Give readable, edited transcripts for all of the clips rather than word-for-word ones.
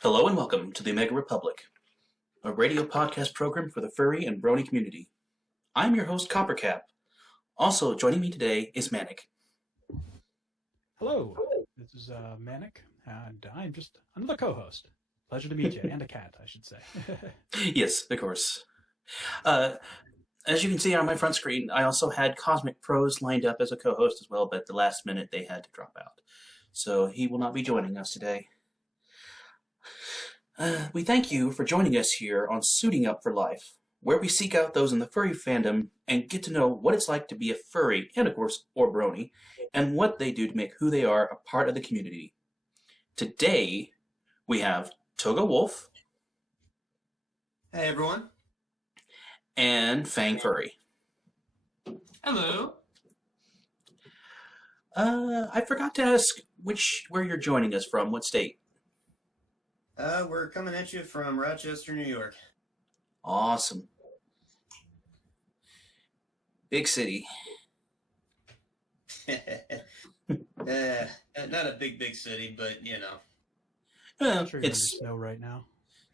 Hello and welcome to the Omega Republic, a radio podcast program for the furry and brony community. I'm your host, Coppercap. Also joining me today is Manic. Hello, this is Manic, and I'm just another co-host. Pleasure to meet you, and a cat, I should say. Yes, of course. As you can see on my front screen, I also had Cosmic Pros lined up as a co-host as well, but at the last minute they had to drop out. So he will not be joining us today. We thank you for joining us here on Suiting Up for Life, where we seek out those in the furry fandom and get to know what it's like to be a furry, and of course, or brony, and what they do to make who they are a part of the community. Today, we have Togo Wolf. Hey everyone. And Fang Furry. Hello. I forgot to ask where you're joining us from, what state? We're coming at you from Rochester, New York. Awesome. Big city. Not a big city, but you know. I'm sure you're in the snow right now.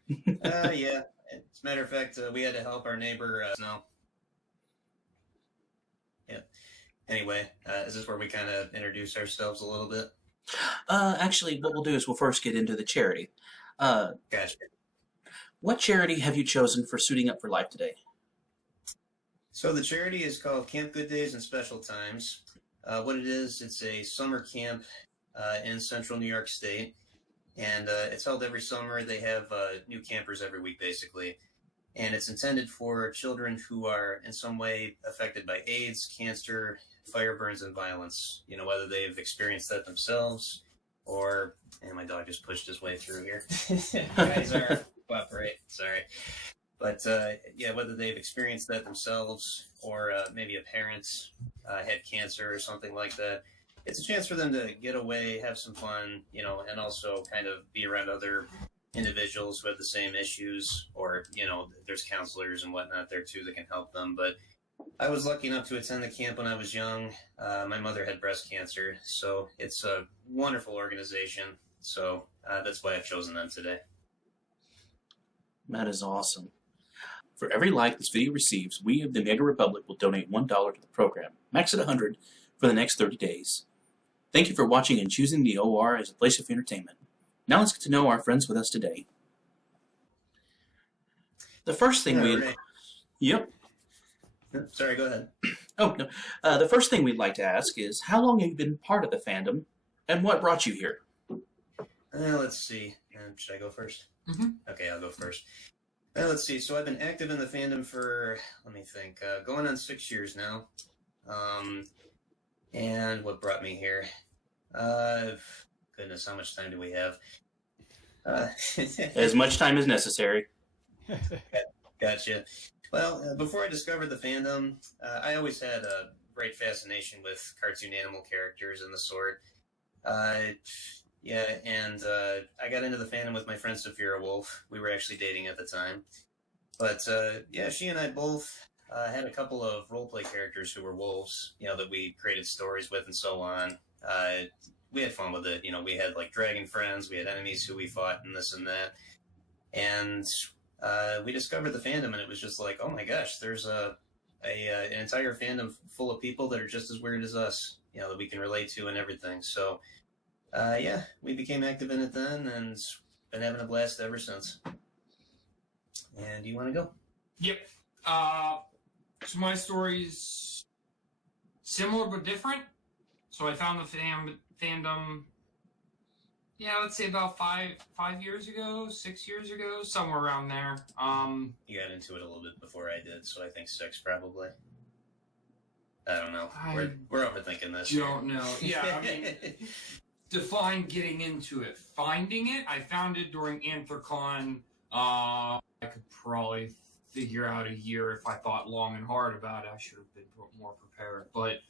Yeah. As a matter of fact, we had to help our neighbor snow. Yeah. Anyway, is this where we kind of introduce ourselves a little bit? Actually, what we'll do is we'll first get into the charity. Gotcha. What charity have you chosen for Suiting Up for Life today? So the charity is called Camp Good Days and Special Times. What it is, it's a summer camp in central New York State. And it's held every summer. They have new campers every week, basically. And it's intended for children who are in some way affected by AIDS, cancer, fire burns, and violence. You know, whether they've experienced that themselves or... And my dog just pushed his way through here. Guys are cooperate. Sorry. But, yeah, whether they've experienced that themselves or maybe a parent had cancer or something like that. It's a chance for them to get away, have some fun, you know, and also kind of be around other individuals who have the same issues, or, you know, there's counselors and whatnot there too that can help them. But I was lucky enough to attend the camp when I was young. My mother had breast cancer, so it's a wonderful organization. So that's why I've chosen them today. That is awesome. For every like this video receives, we of the Omega Republic will donate $1 to the program, max at $100, for the next 30 days. Thank you for watching and choosing the OR as a place of entertainment. Now let's get to know our friends with us today. The first thing Right. Yep. Sorry, go ahead. Oh, no. The first thing we'd like to ask is, how long have you been part of the fandom, and what brought you here? Let's see. Should I go first? Mm-hmm. Okay, I'll go first. Let's see. So I've been active in the fandom for, let me think, going on 6 years now. And what brought me here? Goodness, how much time do we have? As much time as necessary. Gotcha. Well, before I discovered the fandom, I always had a great fascination with cartoon animal characters and the sort. Yeah, and I got into the fandom with my friend Zafira Wolf. We were actually dating at the time. But, yeah, she and I both had a couple of roleplay characters who were wolves, you know, that we created stories with and so on. We had fun with it. You know, we had, like, dragon friends. We had enemies who we fought and this and that. And we discovered the fandom, and it was just like, oh, my gosh, there's an entire fandom full of people that are just as weird as us, you know, that we can relate to and everything. So... yeah, we became active in it then, and been having a blast ever since. And do you want to go? Yep. So my story's similar but different. So I found the fandom, yeah, let's say about five years ago, 6 years ago, somewhere around there. You got into it a little bit before I did, so I think 6 probably. I don't know. We're overthinking this. Don't know. Yeah, I mean... Define getting into it. Finding it, I found it during Anthrocon. I could probably figure out a year if I thought long and hard about it. I should have been more prepared. But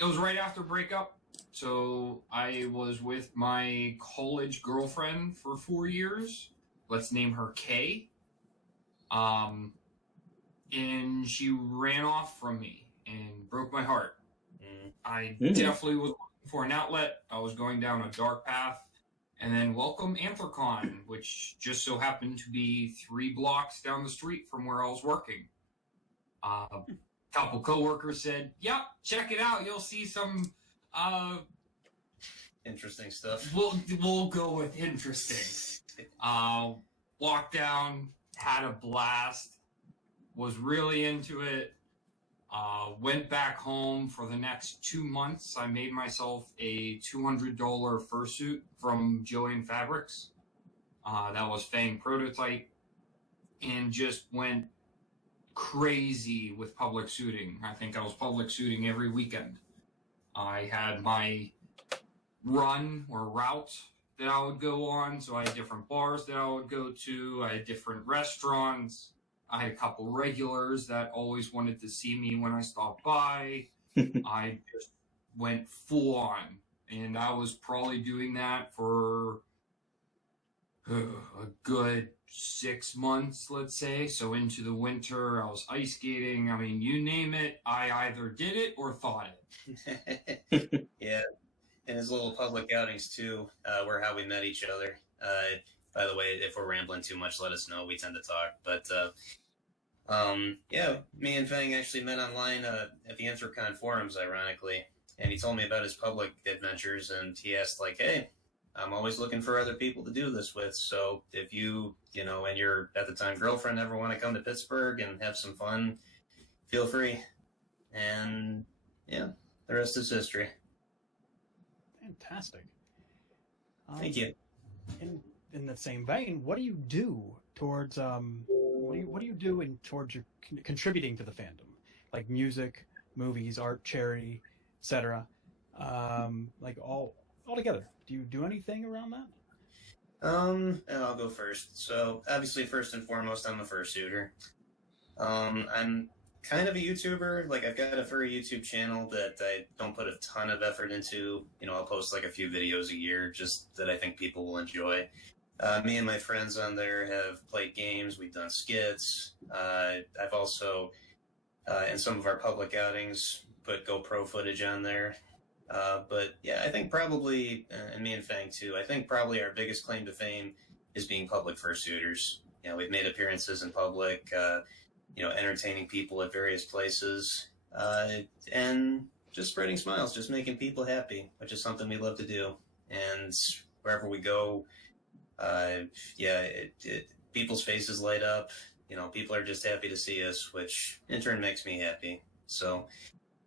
it was right after breakup. So I was with my college girlfriend for 4 years. Let's name her Kay. And she ran off from me and broke my heart. I definitely was for an outlet. I was going down a dark path, And then welcome Anthrocon, which just so happened to be 3 blocks down the street from where I was working. A couple coworkers said, "Yep, check it out. You'll see some interesting stuff." We'll go with interesting. Walked down, had a blast, was really into it. Went back home for the next 2 months. I made myself a $200 fursuit from Joanne Fabrics. That was Fang prototype, and just went crazy with public suiting. I think I was public suiting every weekend. I had my run or route that I would go on, so I had different bars that I would go to. I had different restaurants. I had a couple regulars that always wanted to see me when I stopped by. I just went full on, and I was probably doing that for a good 6 months, let's say. So into the winter, I was ice skating. I mean, you name it, I either did it or thought it. Yeah, and his little public outings too were how we met each other. By the way, if we're rambling too much, let us know. We tend to talk. But yeah, me and Fang actually met online at the Anthrocon forums, ironically. And he told me about his public adventures, and he asked, like, "Hey, I'm always looking for other people to do this with. So if you and your, at the time, girlfriend ever want to come to Pittsburgh and have some fun, feel free." And yeah, the rest is history. Fantastic. Thank you. In the same vein, what do you do towards what do you do towards your contributing to the fandom, like music, movies, art, charity, etc. Like all together? Do you do anything around that? And I'll go first. So obviously, first and foremost, I'm a fursuiter. I'm kind of a YouTuber. Like, I've got a furry YouTube channel that I don't put a ton of effort into. I'll post like a few videos a year just that I think people will enjoy. Me and my friends on there have played games. We've done skits. I've also, in some of our public outings, put GoPro footage on there. But yeah, I think probably, and me and Fang too, I think probably our biggest claim to fame is being public fursuiters. We've made appearances in public, entertaining people at various places, and just spreading smiles, just making people happy, which is something we love to do. And wherever we go, people's faces light up. People are just happy to see us, which in turn makes me happy. So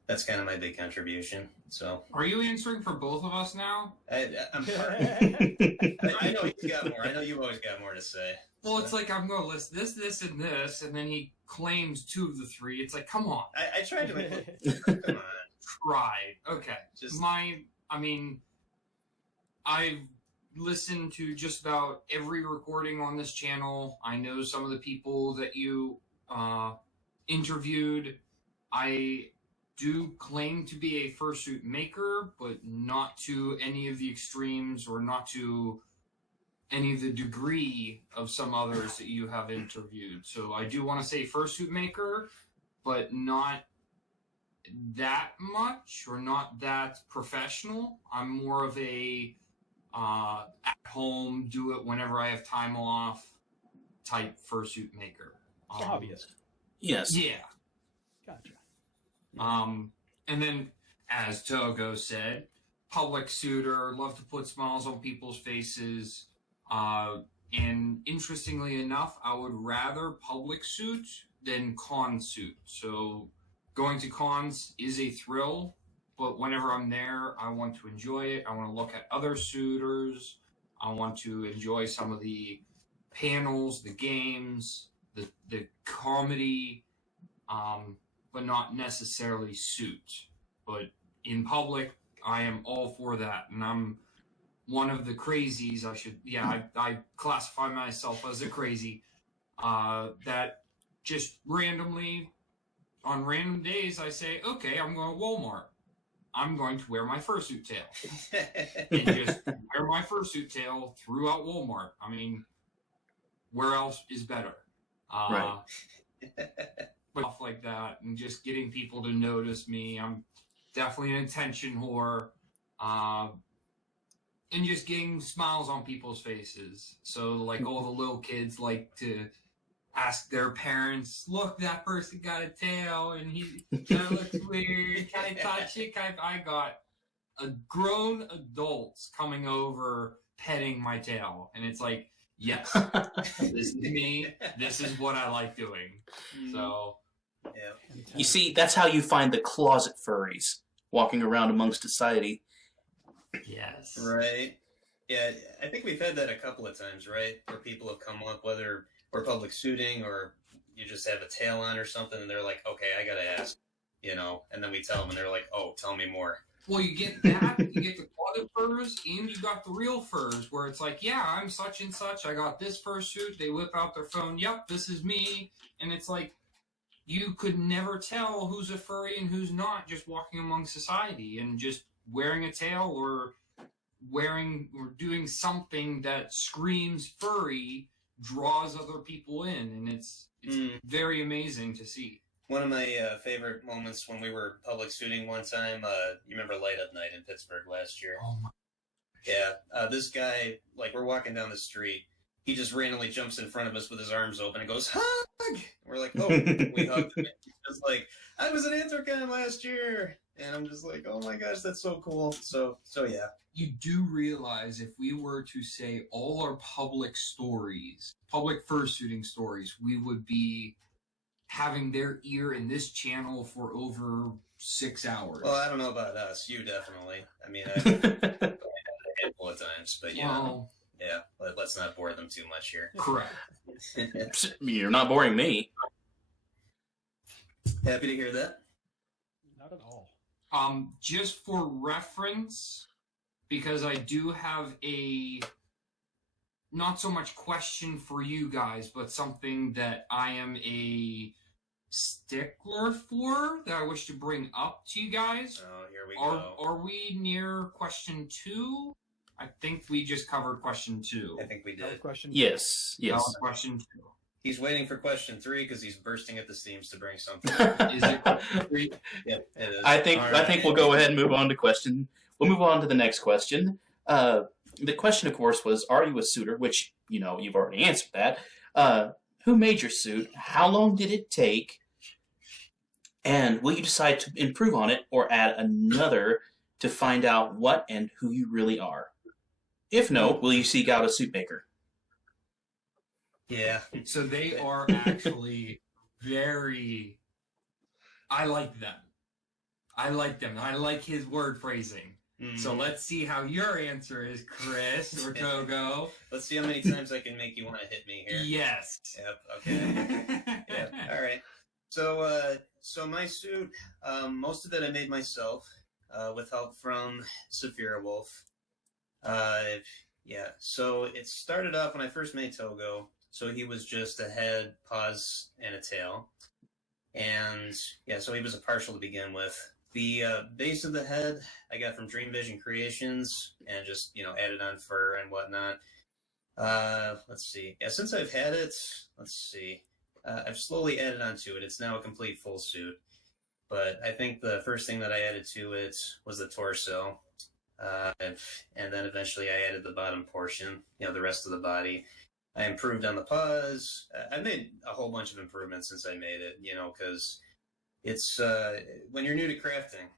that's kind of my big contribution. So, are you answering for both of us now? I'm part. I know you got more. I know you've always got more to say. Well, so. It's like, I'm going to list this, and this, and then he claims 2 of the 3. It's like, come on. I tried to. Come on. Tried. Okay. I've listened to just about every recording on this channel. I know some of the people that you interviewed. I do claim to be a fursuit maker, but not to any of the extremes, or not to any of the degree of some others that you have interviewed. So I do want to say fursuit maker, but not that much, or not that professional. I'm more of a at home, do it whenever I have time off type fursuit maker. Obvious. Yes. Yeah. Gotcha. And then, as Togo said, public suitor, love to put smiles on people's faces. And interestingly enough, I would rather public suit than con suit. So going to cons is a thrill, but whenever I'm there, I want to enjoy it. I want to look at other suitors. I want to enjoy some of the panels, the games, the comedy, but not necessarily suit. But in public, I am all for that, and I'm one of the crazies. I classify myself as a crazy that just randomly, on random days, I say, okay, I'm going to Walmart. I'm going to wear my fursuit tail. And just wear my fursuit tail throughout Walmart. I mean, where else is better? Right. But stuff like that, and just getting people to notice me. I'm definitely an attention whore. and just getting smiles on people's faces. So like all the little kids like to ask their parents, look, that person got a tail and he kind of looks weird. Can I touch it? I got a grown adults coming over petting my tail. And it's like, yes, this is me. This is what I like doing. So, Yeah. You see, that's how you find the closet furries walking around amongst society. yes. Right. Yeah, I think we've had that a couple of times, right? Where people have come up, whether we're public suiting or you just have a tail on or something, and they're like, okay, I gotta ask, and then we tell them, and they're like, oh, tell me more. Well, you get that, you get the closet furs, and you got the real furs, where it's like, yeah, I'm such and such, I got this fursuit, they whip out their phone, yep, this is me, and it's like, you could never tell who's a furry and who's not just walking among society and just wearing a tail or doing something that screams furry draws other people in, and it's very amazing to see. One of my favorite moments when we were public shooting one time, you remember Light Up Night in Pittsburgh last year? Oh my. Yeah, this guy, like, we're walking down the street, he just randomly jumps in front of us with his arms open and goes, hug! We're like, oh, we hugged him. He's just like, I was at Anthrocon last year! And I'm just like, oh my gosh, that's so cool. So yeah. You do realize if we were to say all our public stories, public fursuiting stories, we would be having their ear in this channel for over 6 hours. Well, I don't know about us. You definitely. I mean, I've had a handful of times, but yeah, let's not bore them too much here. Correct. You're not boring me. Happy to hear that. Not at all. Just for reference, because I do have a not so much question for you guys, but something that I am a stickler for that I wish to bring up to you guys. Oh, here we go. Are we near question 2? I think we just covered question 2. I think we That was did. question. Yes. That was question 2. He's waiting for question 3 because he's bursting at the seams to bring something. Is it question 3? Yeah, it is. I think we'll go ahead and move on to question. We'll move on to the next question. The question, of course, was, are you a suitor? Which, you've already answered that. Who made your suit? How long did it take? And will you decide to improve on it or add another to find out what and who you really are? If no, will you seek out a suit maker? Yeah. So they are actually very... I like them. I like his word phrasing. So let's see how your answer is, Chris or Togo. Let's see how many times I can make you want to hit me here. Yes. Yep. Okay. Yeah. All right. So my suit, most of it I made myself, with help from Zafira Wolf. Yeah. So it started off when I first made Togo. So he was just a head, paws, and a tail. And yeah, so he was a partial to begin with. The base of the head I got from Dream Vision Creations and just, added on fur and whatnot. Let's see. Yeah, since I've had it, I've slowly added onto it. It's now a complete full suit. But I think the first thing that I added to it was the torso. And then eventually I added the bottom portion, the rest of the body. I improved on the paws. I made a whole bunch of improvements since I made it, because it's when you're new to crafting,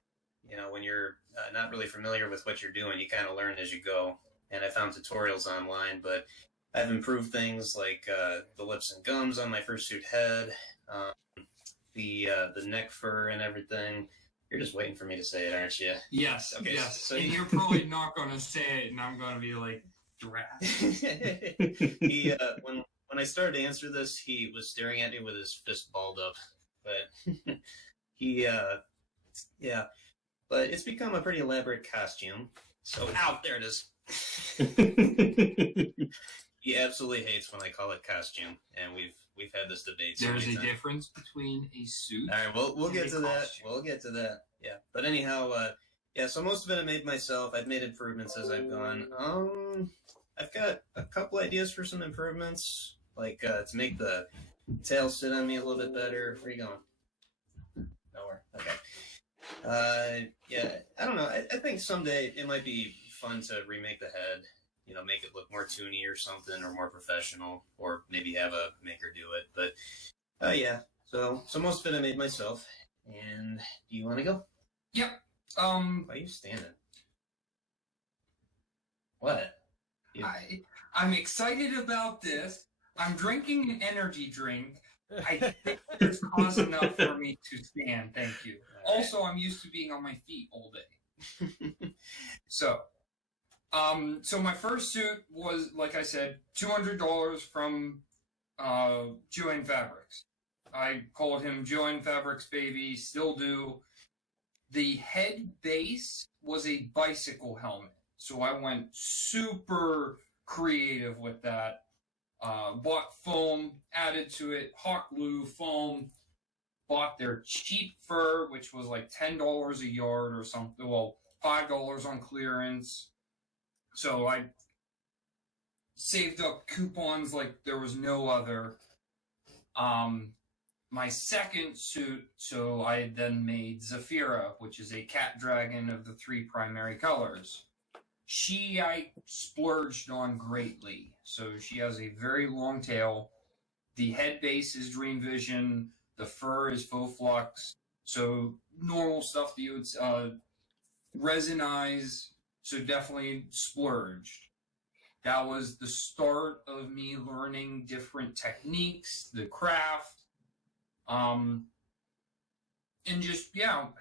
when you're not really familiar with what you're doing, you kind of learn as you go. And I found tutorials online, but I've improved things like the lips and gums on my fursuit head, the neck fur and everything. You're just waiting for me to say it, aren't you? Yes, Okay, yes. so and you're probably not going to say it, and I'm going to be like, draft. He when I started to answer this, he was staring at me with his fist balled up. But yeah. But it's become a pretty elaborate costume. So there it is. He absolutely hates when I call it costume, and we've had this debate. There's a difference between a suit. All right, we'll get to that. Costume. We'll get to that. Yeah, but anyhow, yeah. So most of it I made myself. I've made improvements as I've gone. I've got a couple ideas for some improvements, like to make the tail sit on me a little bit better. Where are you going? Nowhere. Okay. Yeah, I don't know. I think someday it might be fun to remake the head, make it look more toony or something, or more professional, or maybe have a maker do it. But yeah, so most of it I made myself. And do you want to go? Yep. Why are you standing? What? I'm excited about this. I'm drinking an energy drink. I think it's cause enough for me to stand. Thank you. All right. Also, I'm used to being on my feet all day. So my first suit was, like I said, $200 from Joanne Fabrics. I called him Joanne Fabrics Baby, still do. The head base was a bicycle helmet, so I went super creative with that. Bought foam, added to it, hot glue, foam. Bought their cheap fur, which was like $10 a yard or something. Well, $5 on clearance. So I saved up coupons like there was no other. My second suit, so I then made Zafira, which is a cat dragon of the 3 primary colors. She I splurged on greatly. So she has a very long tail. The head base is Dream Vision. The fur is Faux Flux. So normal stuff that you would resinize. So definitely splurged. That was the start of me learning different techniques, the craft. And just,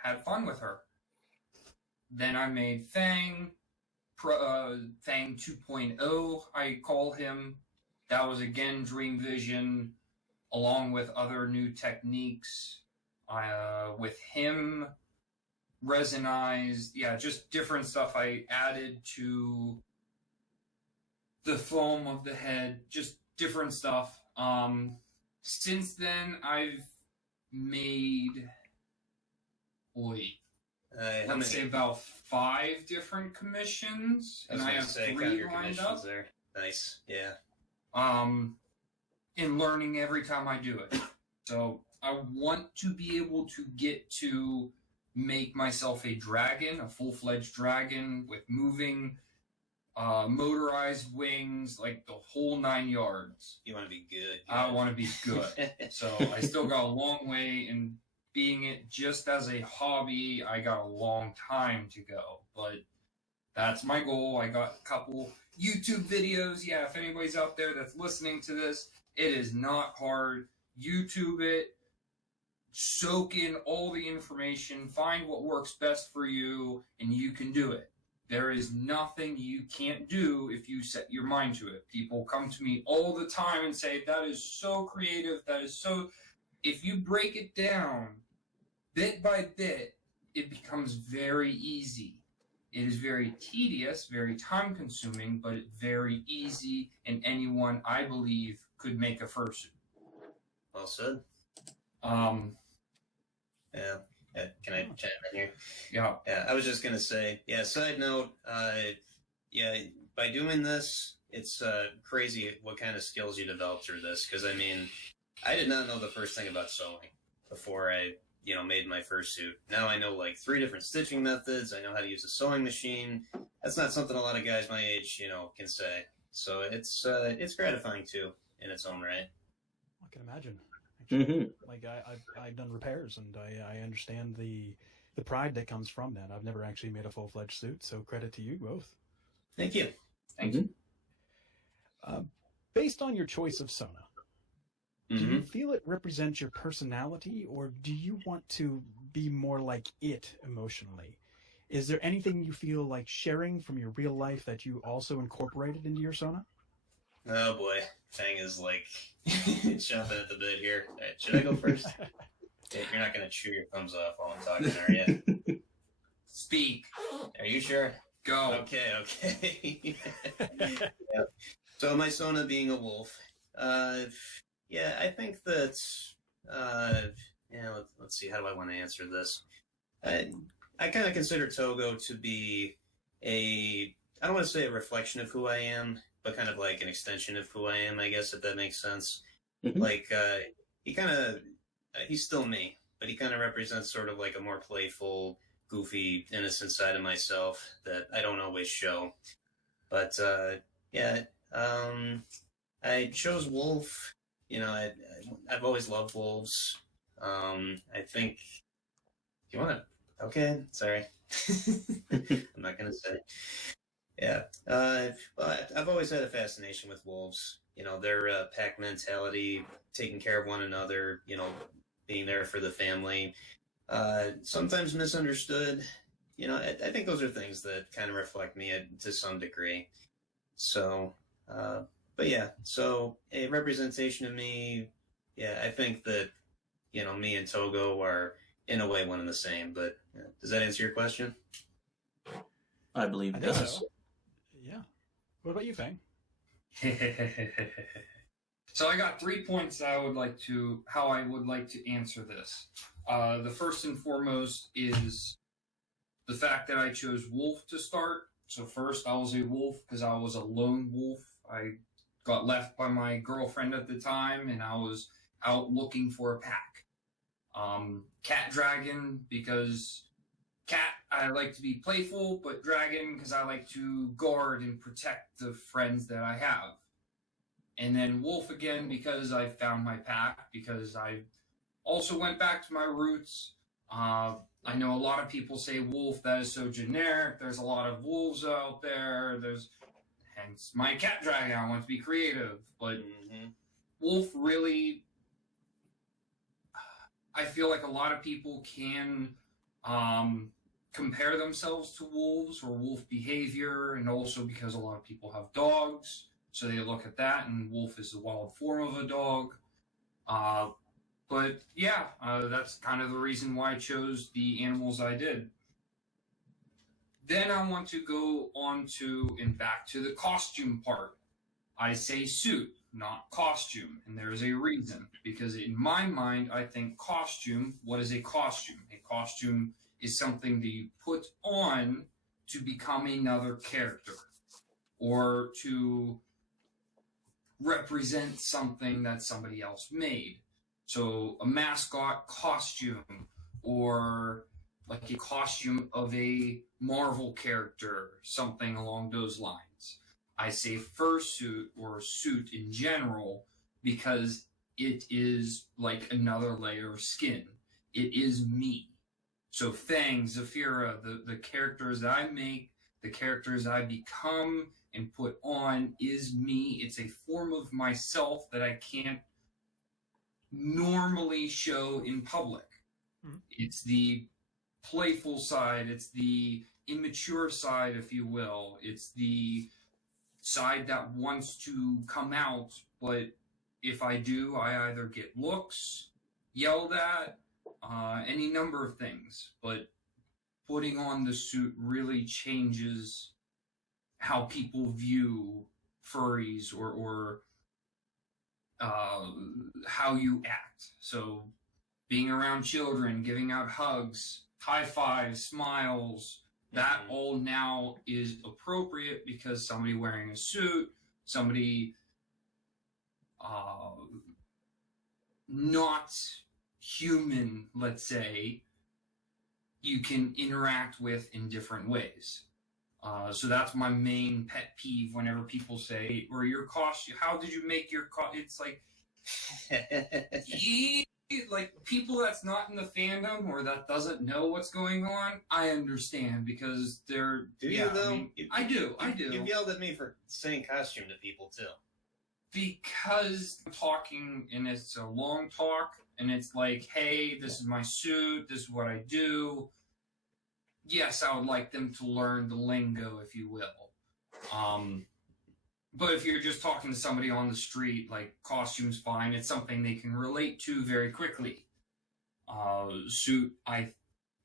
had fun with her. Then I made Fang. Fang 2.0, I call him. That was again Dream Vision, along with other new techniques. With him, resinized, just different stuff I added to the foam of the head, just different stuff. Since then, I've made, let's say about 5 different commissions, and I have 3 lined up. There. Nice, yeah. In learning every time I do it. So I want to be able to get to make myself a dragon, a full-fledged dragon with moving, motorized wings, like the whole 9 yards. You want to be good. I want to be good. So I still got a long way, and being it just as a hobby, I got a long time to go. But that's my goal. I got a couple YouTube videos. Yeah, if anybody's out there that's listening to this, it is not hard. YouTube it. Soak in all the information. Find what works best for you, and you can do it. There is nothing you can't do if you set your mind to it. People come to me all the time and say, that is so creative, that is so... If you break it down, bit by bit, it becomes very easy. It is very tedious, very time-consuming, but very easy, and anyone, I believe, could make a fursuit. Well said. Yeah. Can I chat in here? Yeah. Yeah, I was just going to say, side note, by doing this, it's crazy what kind of skills you develop through this, because, I mean, I did not know the first thing about sewing before I, made my first suit. Now I know, 3 different stitching methods. I know how to use a sewing machine. That's not something a lot of guys my age, can say. So it's gratifying, too, in its own right. I can imagine. Actually, I've done repairs, and I understand the pride that comes from that. I've never actually made a full-fledged suit, so credit to you both. Thank you. Thank you. Based on your choice of Sona, do you feel it represents your personality, or do you want to be more like it emotionally? Is there anything you feel like sharing from your real life that you also incorporated into your Sona? Oh boy, Fang is chomping at the bit here. Right, should I go first? You're not going to chew your thumbs off while I'm talking, are you? Speak. Are you sure? Go. Okay. Yeah. So my Sona being a wolf, I think that, let's see, how do I want to answer this? I kind of consider Togo to be I don't want to say a reflection of who I am, but kind of like an extension of who I am, I guess, if that makes sense. He's still me, but he kind of represents sort of like a more playful, goofy, innocent side of myself that I don't always show. But I chose wolf. I've always loved wolves. I think. Do you want to? Okay, sorry. I'm not gonna say. Yeah. But I've always had a fascination with wolves. Their pack mentality, taking care of one another. Being there for the family. Sometimes misunderstood. I think those are things that kind of reflect me to some degree. So, but yeah, so a representation of me, yeah, I think that, me and Togo are in a way one and the same, but does that answer your question? I believe I it think does. so. Yeah. What about you, Fang? So I got 3 points how I would like to answer this. The first and foremost is the fact that I chose wolf to start. So first I was a wolf because I was a lone wolf. I got left by my girlfriend at the time and I was out looking for a pack. Cat dragon because cat I like to be playful, but dragon because I like to guard and protect the friends that I have. And then wolf again because I found my pack, because I also went back to my roots. I know a lot of people say wolf, that is so generic. There's a lot of wolves out there. Hence my cat dragon. I want to be creative. But wolf really, I feel like a lot of people can compare themselves to wolves or wolf behavior, and also because a lot of people have dogs. So they look at that, and wolf is the wild form of a dog. But yeah, that's kind of the reason why I chose the animals I did. Then I want to go on to and back to the costume part. I say suit, not costume, and there is a reason. Because in my mind, I think costume, what is a costume? A costume is something that you put on to become another character, or to represent something that somebody else made. So a mascot costume, or like a costume of a Marvel character, something along those lines. I say fursuit or suit in general because it is like another layer of skin. It is me. So Fang, Zafira, the characters that I make, the characters I become and put on is me. It's a form of myself that I can't normally show in public. Mm-hmm. It's the playful side. It's the immature side, if you will. It's the side that wants to come out, but if I do, I either get looks, yelled at, any number of things. But putting on the suit really changes how people view furries or how you act. So being around children, giving out hugs, high fives, smiles, that all now is appropriate because somebody wearing a suit, somebody not human, let's say, you can interact with in different ways. So that's my main pet peeve whenever people say, or your costume, how did you make your costume? It's like, like people that's not in the fandom or that doesn't know what's going on, I understand because they're... Do you, though? I do. You've yelled at me for saying costume to people, too. Because I'm talking, and it's a long talk, and it's like, hey, this is my suit, this is what I do. Yes, I would like them to learn the lingo, if you will. But if you're just talking to somebody on the street, like, costume's fine. It's something they can relate to very quickly. Suit,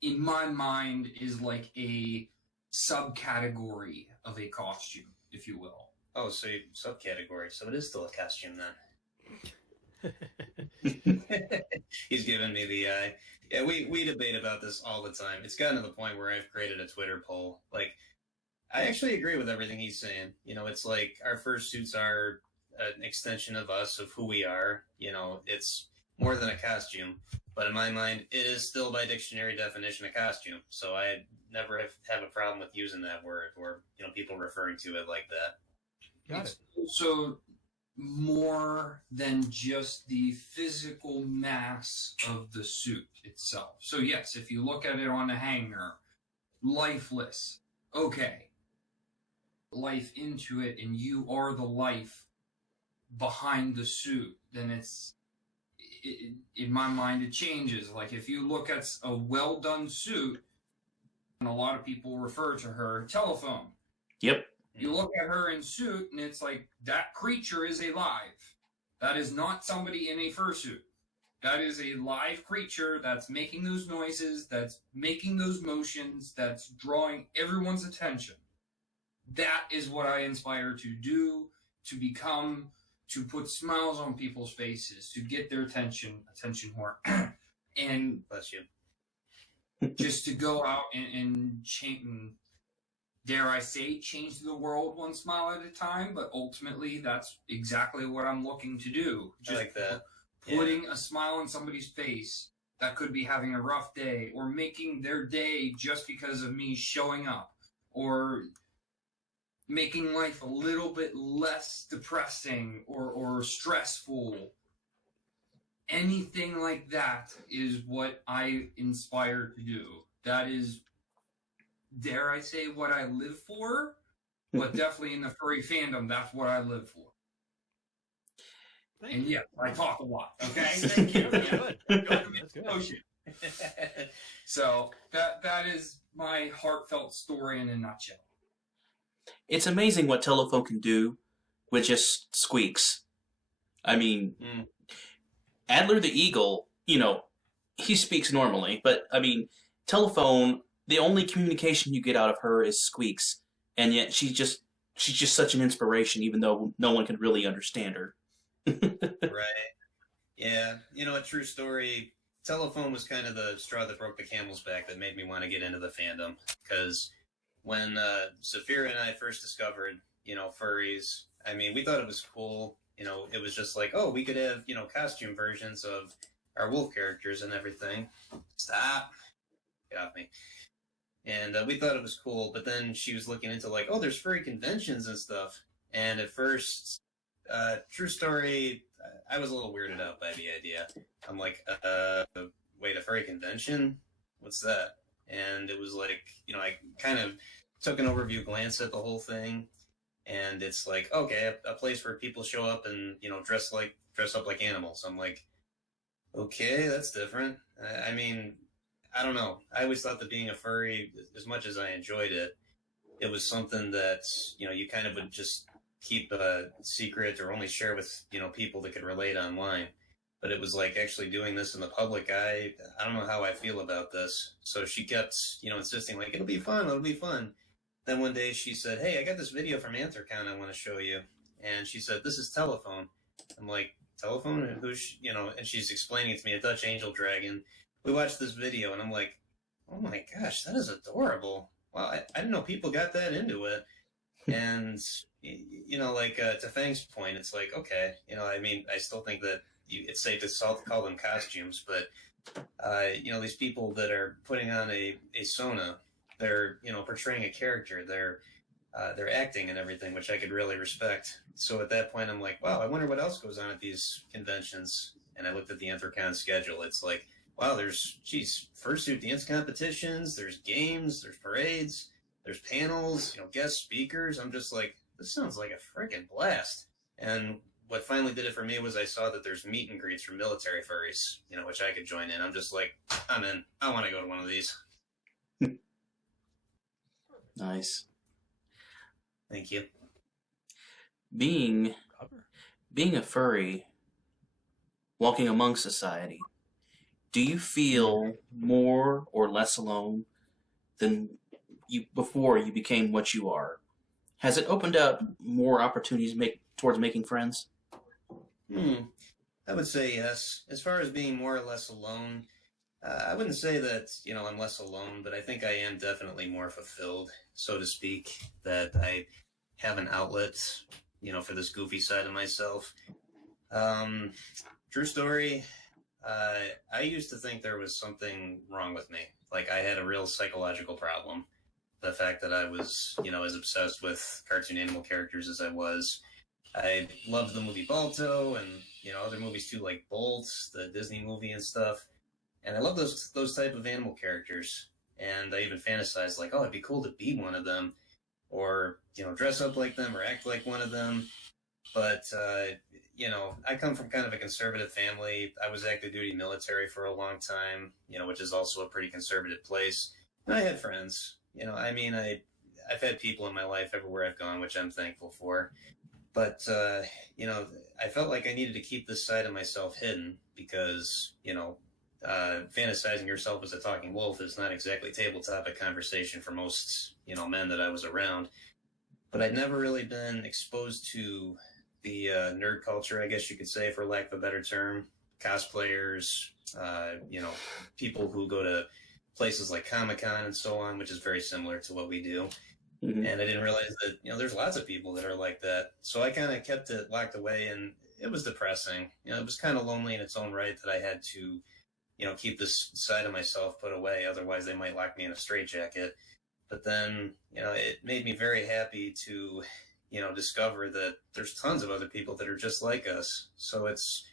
in my mind, is like a subcategory of a costume, if you will. Oh, so subcategory. So it is still a costume, then. He's giving me the eye. Yeah, we debate about this all the time. It's gotten to the point where I've created a Twitter poll. Like, I actually agree with everything he's saying. It's like our fursuits are an extension of us, of who we are. It's more than a costume. But in my mind, it is still by dictionary definition a costume. So I never have a problem with using that word or, people referring to it like that. Got It's it. also more than just the physical mass of the suit itself. So yes, if you look at it on a hanger, lifeless, okay. Life into it and you are the life behind the suit, then in my mind it changes. Like if you look at a well done suit, and a lot of people refer to her telephone. Yep. You look at her in suit and it's like that creature is alive. That is not somebody in a fursuit. That is a live creature that's making those noises, that's making those motions, that's drawing everyone's attention. That is what I inspire to do, to become, to put smiles on people's faces, to get their attention whore. And Bless you. just to go out and change, dare I say, change the world one smile at a time, but ultimately that's exactly what I'm looking to do. I like that. Putting a smile on somebody's face that could be having a rough day, or making their day just because of me showing up, or making life a little bit less depressing or stressful. Anything like that is what I inspire to do. That is, dare I say, what I live for, but definitely in the furry fandom, that's what I live for. And yeah, I talk a lot, okay? Thank you. Yeah. That's good. Ocean. So that is my heartfelt story in a nutshell. It's amazing what telephone can do with just squeaks. I mean, Adler the Eagle, he speaks normally, but I mean, telephone, the only communication you get out of her is squeaks, and yet she's just such an inspiration, even though no one can really understand her. Right. Yeah. A true story. Telephone was kind of the straw that broke the camel's back that made me want to get into the fandom. Because when Zafira and I first discovered, furries, I mean, we thought it was cool. It was just like, oh, we could have, costume versions of our wolf characters and everything. Stop. Get off me. And we thought it was cool. But then she was looking into like, oh, there's furry conventions and stuff. And at first, true story, I was a little weirded out by the idea. I'm like, wait, a furry convention? What's that? And it was like, I kind of took an overview glance at the whole thing, and it's like, okay, a place where people show up and, dress up like animals. I'm like, okay, that's different. I mean, I don't know. I always thought that being a furry, as much as I enjoyed it, it was something that, you kind of would just keep a secret or only share with, people that could relate online. But it was like actually doing this in the public eye. I don't know how I feel about this. So she kept, insisting like, it'll be fun. Then one day she said, hey, I got this video from Anthrocon I want to show you. And she said, this is telephone. I'm like, telephone? And and she's explaining it to me, a Dutch angel dragon. We watched this video and I'm like, oh my gosh, that is adorable. Wow, I didn't know people got that into it. And, to Fang's point, it's like, okay, I mean, I still think that it's safe to call them costumes, but, these people that are putting on a Sona, they're, portraying a character, they're acting and everything, which I could really respect. So at that point, I'm like, wow, I wonder what else goes on at these conventions. And I looked at the Anthrocon schedule. It's like, wow, there's, fursuit dance competitions, there's games, there's parades, there's panels, guest speakers. I'm just like, this sounds like a freaking blast. And what finally did it for me was I saw that there's meet and greets for military furries, which I could join in. I'm just like, I'm in. I want to go to one of these. Nice. Thank you. Being a furry, walking among society, do you feel more or less alone than you before you became what you are? Has it opened up more opportunities towards making friends? I would say yes. As far as being more or less alone, I wouldn't say that, I'm less alone, but I think I am definitely more fulfilled, so to speak, that I have an outlet, for this goofy side of myself. True story, I used to think there was something wrong with me. Like, I had a real psychological problem. The fact that I was, as obsessed with cartoon animal characters as I was. I loved the movie Balto and, other movies too, like Bolt, the Disney movie and stuff. And I love those type of animal characters. And I even fantasized, like, oh, it'd be cool to be one of them. Or, dress up like them or act like one of them. But, I come from kind of a conservative family. I was active duty military for a long time, which is also a pretty conservative place. And I had friends, I've had people in my life everywhere I've gone, which I'm thankful for. But, I felt like I needed to keep this side of myself hidden because, fantasizing yourself as a talking wolf is not exactly table topic conversation for most, men that I was around. But I'd never really been exposed to the nerd culture, I guess you could say, for lack of a better term. Cosplayers, people who go to places like Comic-Con and so on, which is very similar to what we do. Mm-hmm. And I didn't realize that, there's lots of people that are like that. So I kind of kept it locked away, and it was depressing. It was kind of lonely in its own right that I had to, keep this side of myself put away. Otherwise, they might lock me in a straitjacket. But then, it made me very happy to, discover that there's tons of other people that are just like us. So it's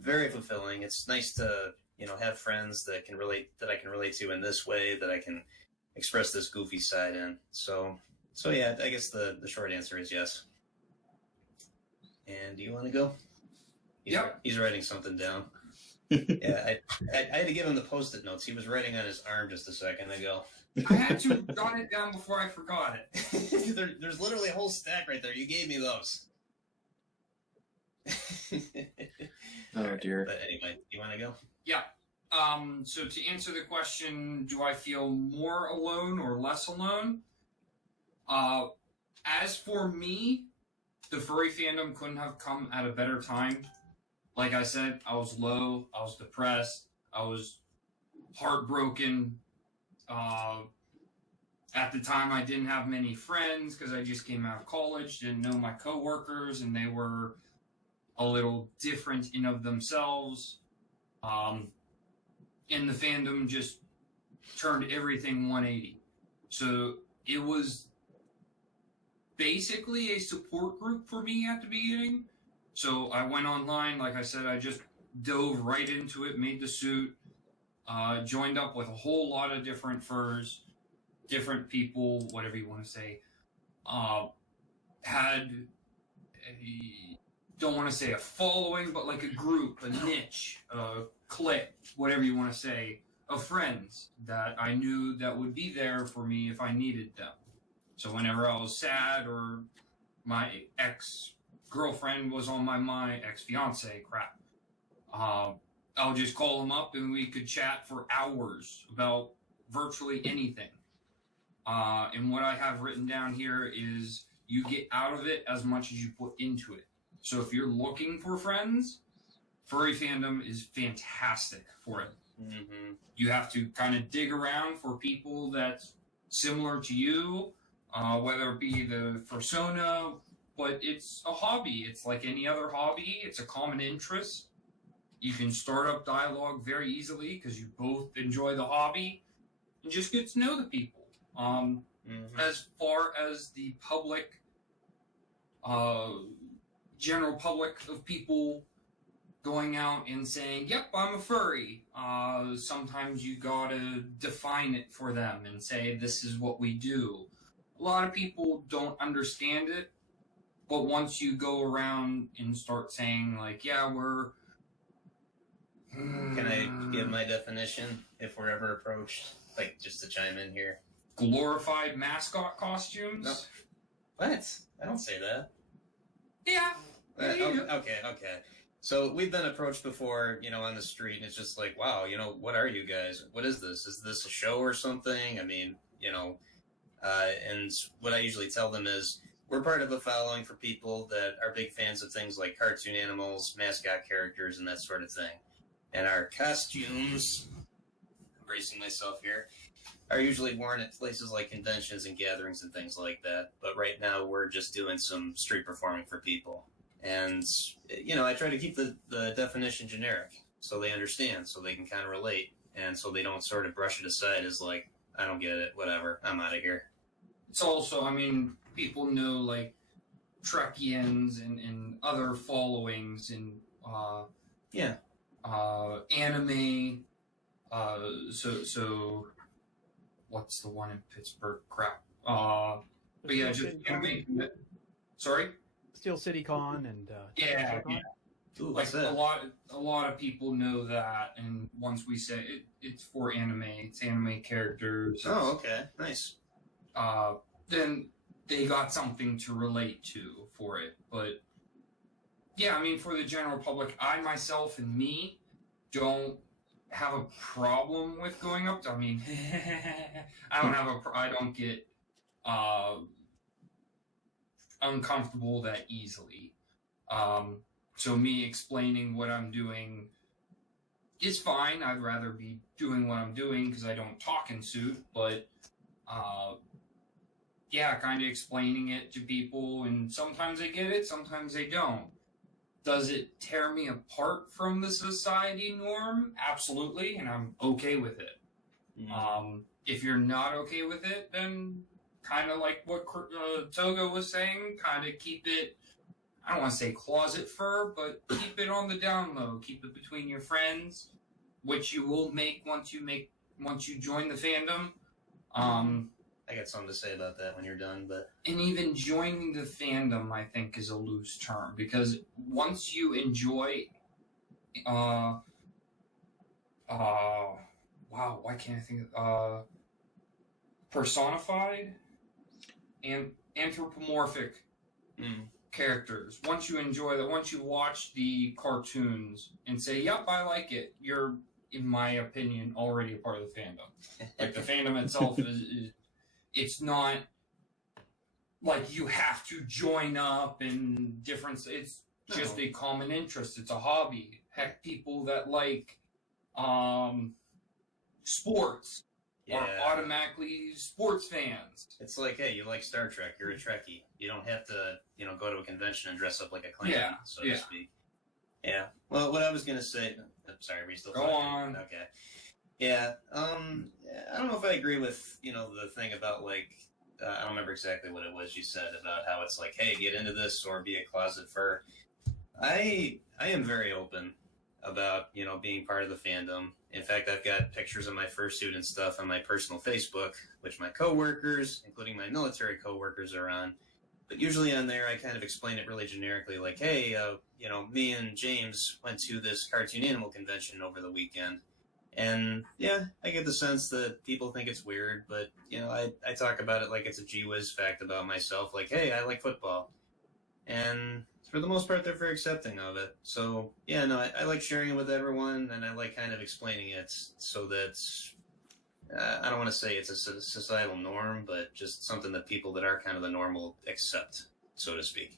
very fulfilling. It's nice to, have friends that I can relate to in this way, that I can express this goofy side in. So yeah, I guess the short answer is yes. And do you want to go? He's writing something down. Yeah, I had to give him the Post-it notes. He was writing on his arm just a second ago. I had to jot it down before I forgot it. There's literally a whole stack right there. You gave me those. Oh, dear. But anyway, you want to go? Yeah. So to answer the question, do I feel more alone or less alone? As for me, the furry fandom couldn't have come at a better time. Like I said, I was low, I was depressed, I was heartbroken. At the time, I didn't have many friends because I just came out of college, didn't know my coworkers, and they were a little different in of themselves. And the fandom just turned everything 180. So it was basically a support group for me at the beginning. So I went online, like I said, I just dove right into it, made the suit, joined up with a whole lot of different furs, different people, whatever you want to say. Had don't want to say a following, but like a group, a niche, a clique, whatever you want to say, of friends that I knew that would be there for me if I needed them. So whenever I was sad or my ex-girlfriend was on my mind, ex-fiance, crap, I'll just call them up and we could chat for hours about virtually anything. And what I have written down here is you get out of it as much as you put into it. So if you're looking for friends, furry fandom is fantastic for it. Mm-hmm. You have to kind of dig around for people that's similar to you, whether it be the persona, but it's a hobby. It's like any other hobby. It's a common interest. You can start up dialogue very easily because you both enjoy the hobby and just get to know the people. As far as the public, general public of people going out and saying, yep, I'm a furry. Sometimes you gotta define it for them and say, this is what we do. A lot of people don't understand it, but once you go around and start saying, like, yeah, we're... Can I give my definition if we're ever approached? Like, just to chime in here. Glorified mascot costumes? No. What? I don't say that. Yeah. Okay. So we've been approached before, on the street, and it's just like, wow, what are you guys? What is this? Is this a show or something? I mean, and what I usually tell them is we're part of a following for people that are big fans of things like cartoon animals, mascot characters, and that sort of thing. And our costumes, embracing myself here, are usually worn at places like conventions and gatherings and things like that. But right now we're just doing some street performing for people. And, I try to keep the definition generic. so they understand, so they can kind of relate, and so they don't sort of brush it aside as like, I don't get it, whatever, I'm out of here. It's also, I mean, people know like Trekians and other followings and anime. So what's the one in Pittsburgh? Crap. But yeah, just anime. Sorry. Steel City Con and yeah. Ooh, Like a lot of people know that, and once we say it's for anime, it's anime characters. Oh, okay, nice. Then they got something to relate to for it. But yeah, I mean, for the general public, I myself and me don't have a problem with going up to. I mean, I don't get uncomfortable that easily. So me explaining what I'm doing is fine. I'd rather be doing what I'm doing because I don't talk in suit, but yeah, kind of explaining it to people, and sometimes they get it, sometimes they don't. Does it tear me apart from the society norm? Absolutely, and I'm okay with it. If you're not okay with it, then kind of like what Togo was saying, kind of keep it, I don't want to say closet fur, but keep it on the down low. Keep it between your friends, which you will make once you join the fandom. I got something to say about that when you're done, but... And even joining the fandom, I think, is a loose term, because once you enjoy... wow, why can't I think of... personified? And anthropomorphic characters. Once you enjoy that, once you watch the cartoons and say, yep, I like it, you're, in my opinion, already a part of the fandom. Like, the fandom itself is it's not like you have to join up in different... It's just a common interest. It's a hobby. Heck, people that like sports are automatically sports fans. It's like, hey, you like Star Trek, you're a Trekkie. You don't have to, go to a convention and dress up like a Klingon, so to speak. Yeah. Well, what I was going to say... I'm sorry, are we still talking? Go on. Okay. Yeah, I don't know if I agree with, the thing about, like, I don't remember exactly what it was you said about how it's like, hey, get into this or be a closet fur. I am very open about, being part of the fandom. In fact, I've got pictures of my fursuit and stuff on my personal Facebook, which my coworkers, including my military coworkers, are on. But usually on there, I kind of explain it really generically, like, hey, me and James went to this cartoon animal convention over the weekend. And, yeah, I get the sense that people think it's weird, but, I talk about it like it's a gee whiz fact about myself, like, hey, I like football. And for the most part, they're very accepting of it. So, yeah, no, I like sharing it with everyone, and I like kind of explaining it so that, I don't want to say it's a societal norm, but just something that people that are kind of the normal accept, so to speak.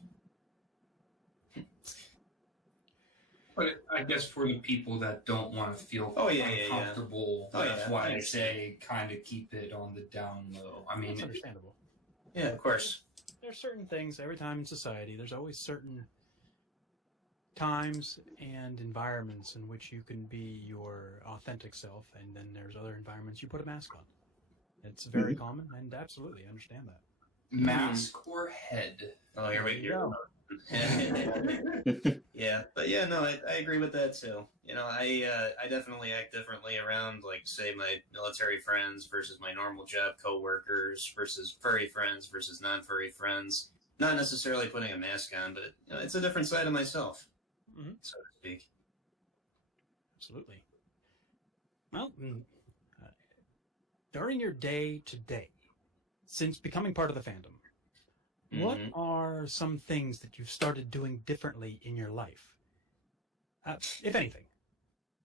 But I guess for the people that don't want to feel uncomfortable, that's why I say kind of keep it on the down low. I mean, it's understandable. Yeah, of course. There's certain things every time in society. There's always certain times and environments in which you can be your authentic self, and then there's other environments you put a mask on. It's very common, and absolutely I understand that. Mask or head? Oh, here we go. Yeah, but yeah, no, I agree with that too. I definitely act differently around, like, say, my military friends versus my normal job coworkers versus furry friends versus non-furry friends. Not necessarily putting a mask on, but it's a different side of myself, so to speak. Absolutely. Well, during your day to day, since becoming part of the fandom, what are some things that you've started doing differently in your life, if anything?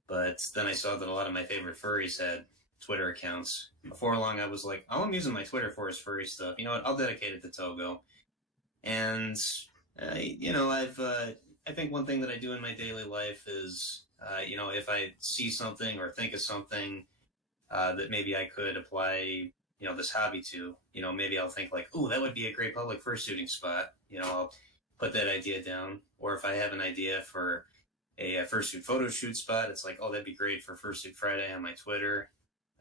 But then I saw that a lot of my favorite furries had Twitter accounts. Before long, I was like, all I'm using my Twitter for is furry stuff. You know what? I'll dedicate it to Togo. And, I think one thing that I do in my daily life is, if I see something or think of something that maybe I could apply, this hobby to, maybe I'll think like, ooh, that would be a great public fursuiting spot. I'll put that idea down. Or if I have an idea for a fursuit photo shoot spot. It's like, oh, that'd be great for Fursuit Friday on my Twitter.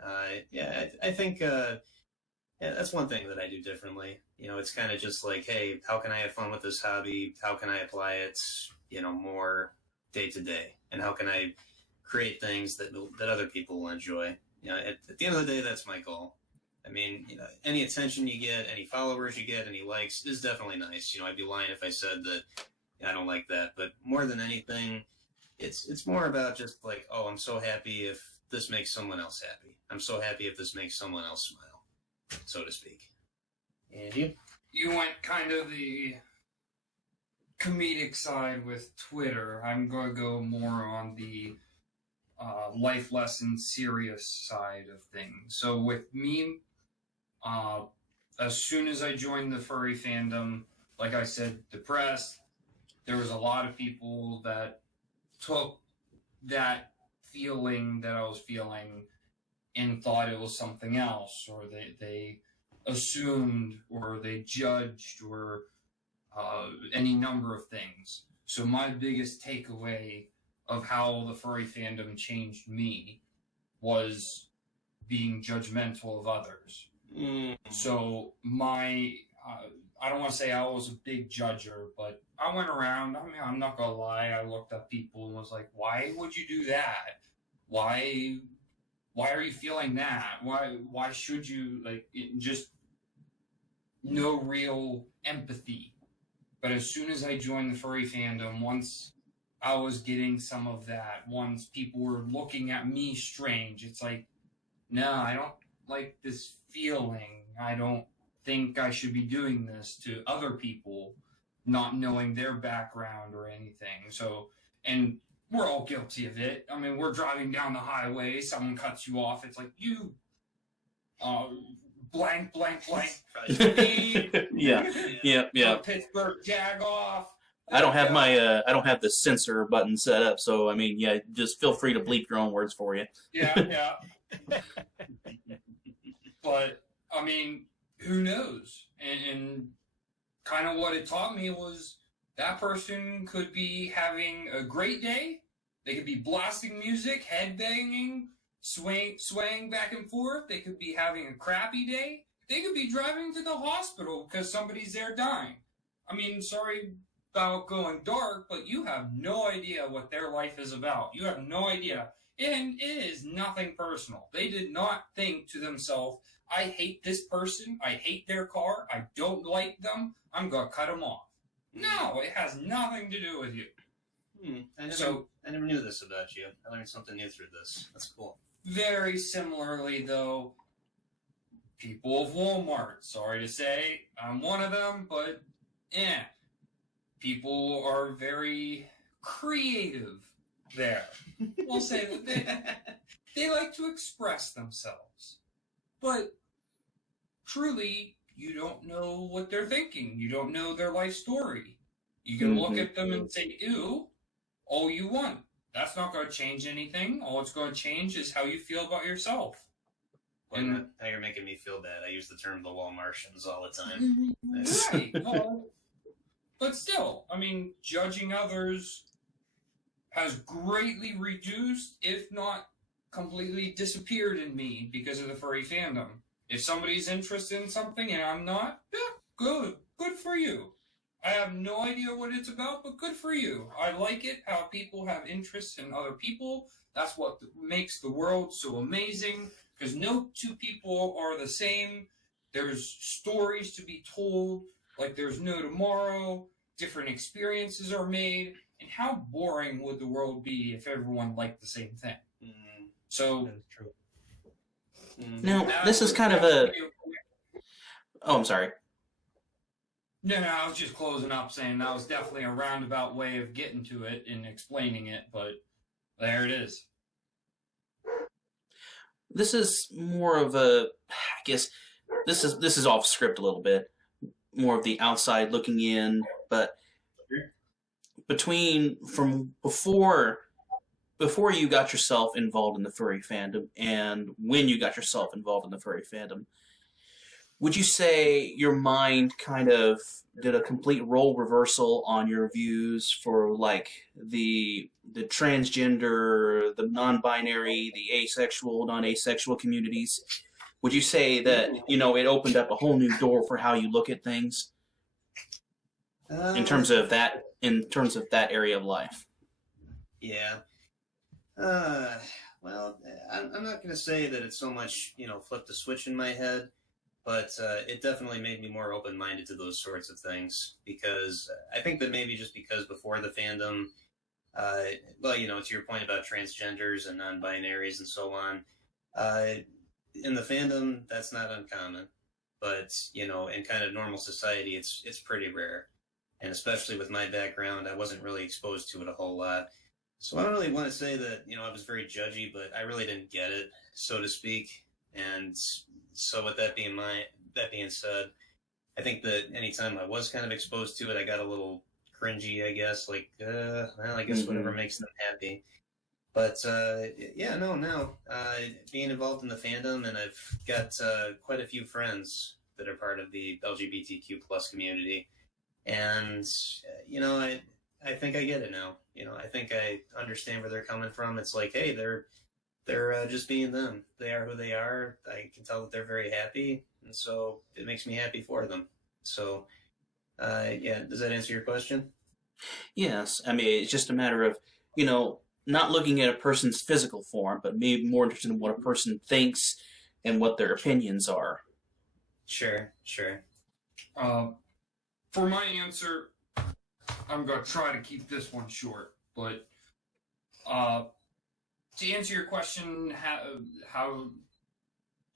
I think that's one thing that I do differently. It's kind of just like, hey, how can I have fun with this hobby? How can I apply it, more day to day? And how can I create things that other people will enjoy? At the end of the day, that's my goal. I mean, any attention you get, any followers you get, any likes is definitely nice. I'd be lying if I said that I don't like that. But more than anything, it's more about just like, oh, I'm so happy if this makes someone else happy. I'm so happy if this makes someone else smile, so to speak. And you? You went kind of the comedic side with Twitter. I'm going to go more on the life lesson serious side of things. So with me, as soon as I joined the furry fandom, like I said, depressed, there was a lot of people that took that feeling that I was feeling and thought it was something else, or they assumed, or they judged, or any number of things. So my biggest takeaway of how the furry fandom changed me was being judgmental of others. So I don't want to say I was a big judger, but I went around, I'm not going to lie, I looked up people and was like, why would you do that? Why are you feeling that? Why should you, just no real empathy. But as soon as I joined the furry fandom, once I was getting some of that, once people were looking at me strange, it's like, no, I don't like this feeling. I don't think I should be doing this to other people, not knowing their background or anything. So, and we're all guilty of it. I mean, we're driving down the highway, someone cuts you off, it's like, you, blank, blank, blank. Yeah. Pittsburgh Jag off. I don't have I don't have the censor button set up, so I mean, yeah, just feel free to bleep your own words for you. Yeah. But I mean, who knows? And kind of what it taught me was that person could be having a great day. They could be blasting music, headbanging, swaying back and forth. They could be having a crappy day. They could be driving to the hospital because somebody's there dying. I mean, sorry about going dark, but you have no idea what their life is about. You have no idea. And it is nothing personal. They did not think to themselves, I hate this person, I hate their car, I don't like them, I'm going to cut them off. No, it has nothing to do with you. I never knew this about you. I learned something new through this. That's cool. Very similarly, though, people of Walmart, sorry to say, I'm one of them, but people are very creative there. We'll say that they like to express themselves. But truly, you don't know what they're thinking. You don't know their life story. You can look at them and say, ew, all you want. That's not going to change anything. All it's going to change is how you feel about yourself. Well, now you're making me feel bad. I use the term the Walmartians all the time. Right. Well, but still, I mean, judging others has greatly reduced, if not completely disappeared in me because of the furry fandom. If somebody's interested in something and I'm not, good for you. I have no idea what it's about, but good for you. I like it how people have interests in other people. That's what makes the world so amazing, because no two people are the same. There's stories to be told, like there's no tomorrow. Different experiences are made. And how boring would the world be if everyone liked the same thing? So, That is true. Now, this is kind of a... Oh, I'm sorry. No, I was just closing up saying that was definitely a roundabout way of getting to it and explaining it, but there it is. This is more of a... I guess this is off script a little bit. More of the outside looking in, but from before you got yourself involved in the furry fandom and when you got yourself involved in the furry fandom, Would you say your mind kind of did a complete role reversal on your views for like the transgender, the non-binary, the asexual, non-asexual communities? Would you say that it opened up a whole new door for how you look at things in terms of that area of life? Yeah. Well, I'm not going to say that it's so much, flipped a switch in my head, but it definitely made me more open-minded to those sorts of things, because I think that maybe just because before the fandom, well, to your point about transgenders and non-binaries and so on, in the fandom, that's not uncommon, but, in kind of normal society, it's pretty rare. And especially with my background, I wasn't really exposed to it a whole lot. So I don't really want to say that, I was very judgy, but I really didn't get it, so to speak. And so with that being said, I think that anytime I was kind of exposed to it, I got a little cringy, I guess, like, well, I guess whatever makes them happy. But, now, being involved in the fandom, and I've got quite a few friends that are part of the LGBTQ plus community. And, I think I get it now. I think I understand where they're coming from. It's like, hey, they're just being them. They are who they are. I can tell that they're very happy, and so it makes me happy for them. So, does that answer your question? Yes. I mean, it's just a matter of, not looking at a person's physical form, but maybe more interested in what a person thinks and what their opinions are. Sure. For my answer, I'm going to try to keep this one short, but to answer your question, how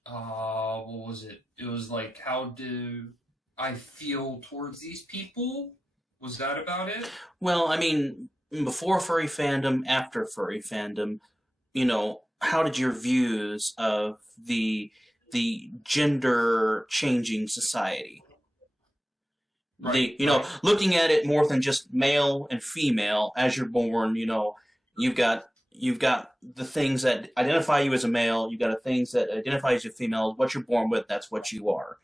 what was it? It was like, how do I feel towards these people? Was that about it? Well, I mean, before furry fandom, after furry fandom, how did your views of the gender changing society? Right, looking at it more than just male and female as you're born, you've got the things that identify you as a male, you've got the things that identify you as a female. What you're born with, that's what you are.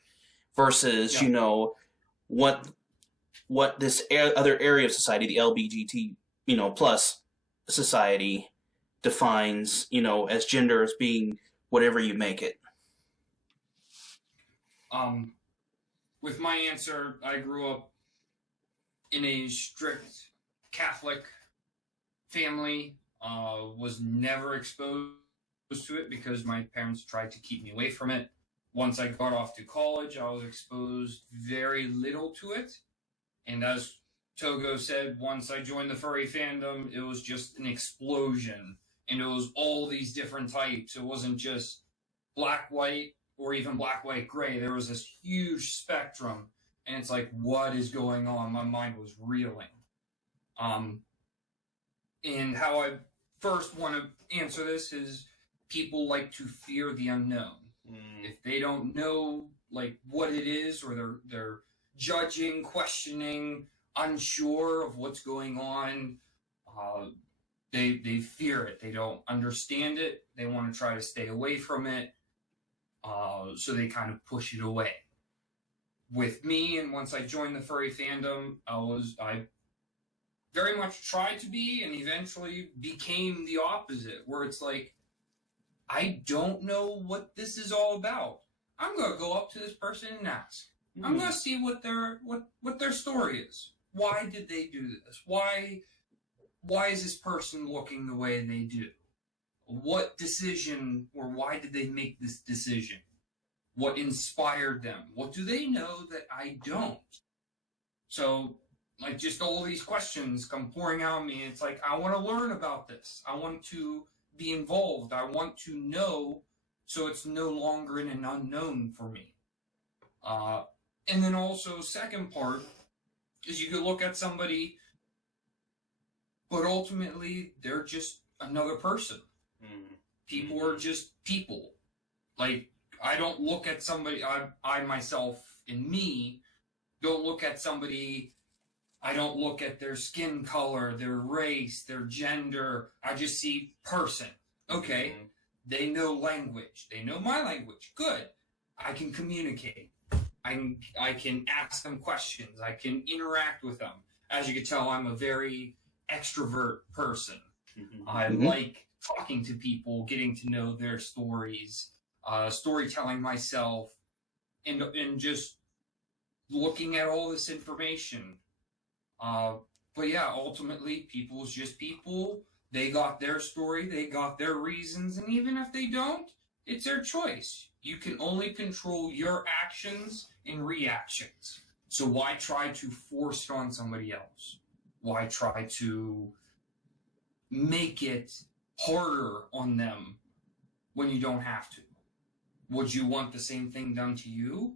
Versus, what this other area of society, the LGBT, plus society defines, as gender as being whatever you make it. With my answer, I grew up in a strict Catholic family, was never exposed to it because my parents tried to keep me away from it. Once I got off to college, I was exposed very little to it. And as Togo said, once I joined the furry fandom, it was just an explosion. And it was all these different types. It wasn't just black, white, or even black, white, gray. There was this huge spectrum. And it's like, what is going on? My mind was reeling. And how I first want to answer this is people like to fear the unknown. If they don't know like what it is, or they're judging, questioning, unsure of what's going on, they fear it. They don't understand it. They want to try to stay away from it. So they kind of push it away. With me, and once I joined the furry fandom, I very much tried to be, and eventually became the opposite, where it's like, I don't know what this is all about. I'm going to go up to this person and ask. I'm going to see what their story is. Why did they do this? Why is this person looking the way they do? What decision, or why did they make this decision? What inspired them? What do they know that I don't? So, like, just all these questions come pouring out of me. It's like, I want to learn about this. I want to be involved. I want to know, so it's no longer an unknown for me. And then also, second part is you could look at somebody, but ultimately they're just another person. People are just people. Like, I don't look at somebody, I myself, in me, don't look at somebody, I don't look at their skin color, their race, their gender. I just see person. Okay, they know language. They know my language. Good. I can communicate. I can ask them questions. I can interact with them. As you can tell, I'm a very extrovert person. I like talking to people, getting to know their stories, storytelling myself, and just looking at all this information. But yeah, ultimately, people's just people. They got their story, they got their reasons, and even if they don't, it's their choice. You can only control your actions and reactions. So why try to force it on somebody else? Why try to make it harder on them when you don't have to? Would you want the same thing done to you?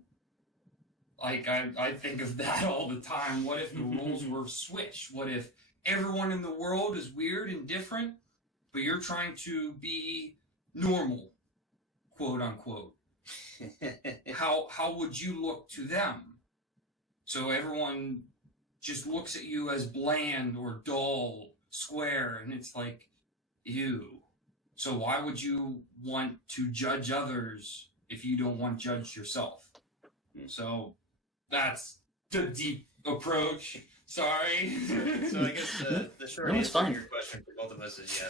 Like, I think of that all the time. What if the roles were switched? What if everyone in the world is weird and different, but you're trying to be normal, quote unquote? How would you look to them? So everyone just looks at you as bland or dull, square, and it's like, ew. So why would you want to judge others if you don't want judged yourself? So that's the deep approach. Sorry. So I guess the short answer to your question for both of us is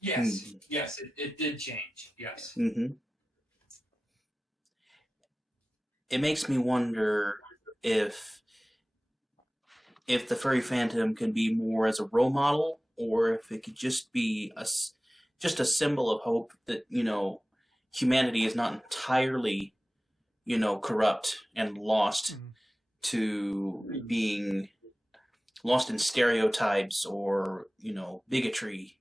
yes. Yes, it did change. Yes. It makes me wonder if the furry fandom can be more as a role model, or if it could just be a symbol of hope that, you know, humanity is not entirely, you know, corrupt and lost to being lost in stereotypes or, you know, bigotry.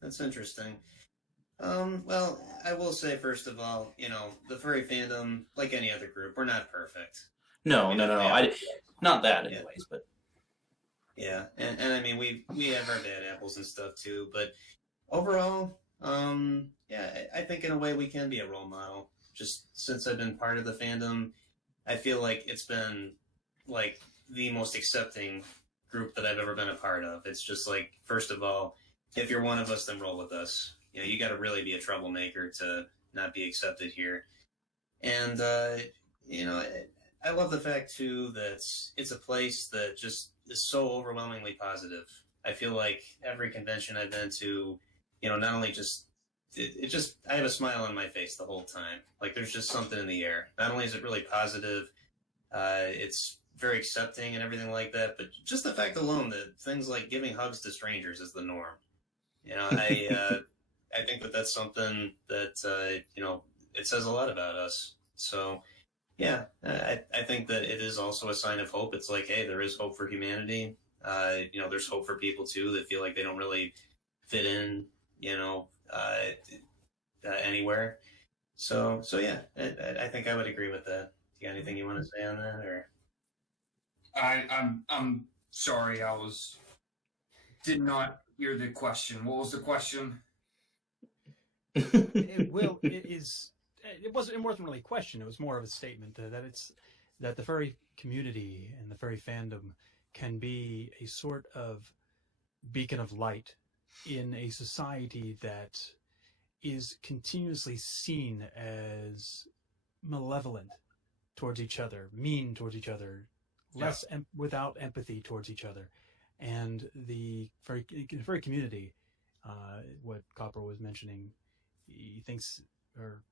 That's interesting. Well, I will say, first of all, you know, the furry fandom, like any other group, we're not perfect. No. Not that, anyways, but... Yeah, and I mean, we have our bad apples and stuff, too, but overall, yeah, I think in a way we can be a role model. Just since I've been part of the fandom, I feel like it's been, like, the most accepting group that I've ever been a part of. It's just like, first of all, if you're one of us, then roll with us. You know, you got to really be a troublemaker to not be accepted here. And, you know, I love the fact, too, that it's a place that just is so overwhelmingly positive. I feel like every convention I've been to, you know, not only just, I have a smile on my face the whole time. Like, there's just something in the air. Not only is it really positive, it's very accepting and everything like that, but just the fact alone that things like giving hugs to strangers is the norm. You know, I think that that's something that, you know, it says a lot about us. So, yeah, I think that it is also a sign of hope. It's like, hey, there is hope for humanity. You know, there's hope for people, too, that feel like they don't really fit in, you know, anywhere. So yeah, I think I would agree with that. You got anything you want to say on that, or? I'm sorry, did not hear the question. What was the question? It wasn't really a question. It was more of a statement that the furry community and the furry fandom can be a sort of beacon of light in a society that is continuously seen as malevolent towards each other, mean towards each other, without empathy towards each other. And the furry community, what Copper was mentioning, he thinks, or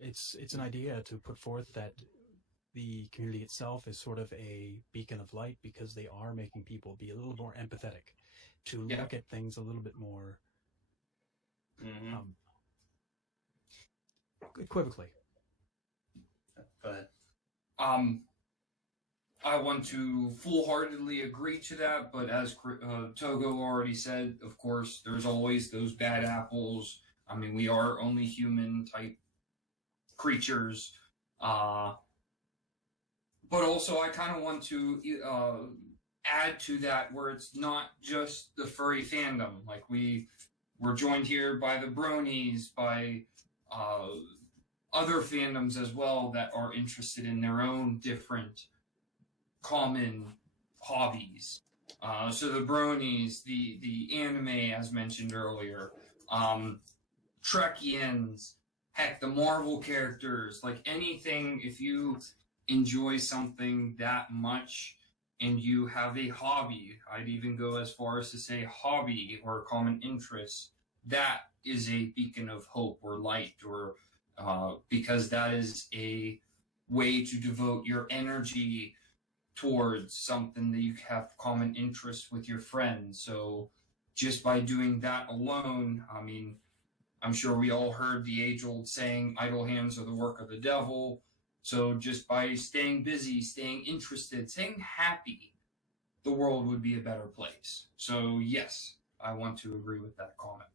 it's an idea to put forth that the community itself is sort of a beacon of light because they are making people be a little more empathetic, to look at things a little bit more equivocally. Go ahead. I want to full-heartedly agree to that, but as Togo already said, of course, there's always those bad apples. I mean, we are only human-type creatures. But also, I kind of want to add to that where it's not just the furry fandom. Like, we're joined here by the bronies, by other fandoms as well that are interested in their own different common hobbies. So the bronies, the anime, as mentioned earlier, Trekians, heck, the Marvel characters, like anything, if you enjoy something that much and you have a hobby, I'd even go as far as to say hobby or common interest, that is a beacon of hope or light, or because that is a way to devote your energy towards something that you have common interest with your friends. So just by doing that alone, I mean, I'm sure we all heard the age-old saying, idle hands are the work of the devil. So just by staying busy, staying interested, staying happy, the world would be a better place. So yes, I want to agree with that comment.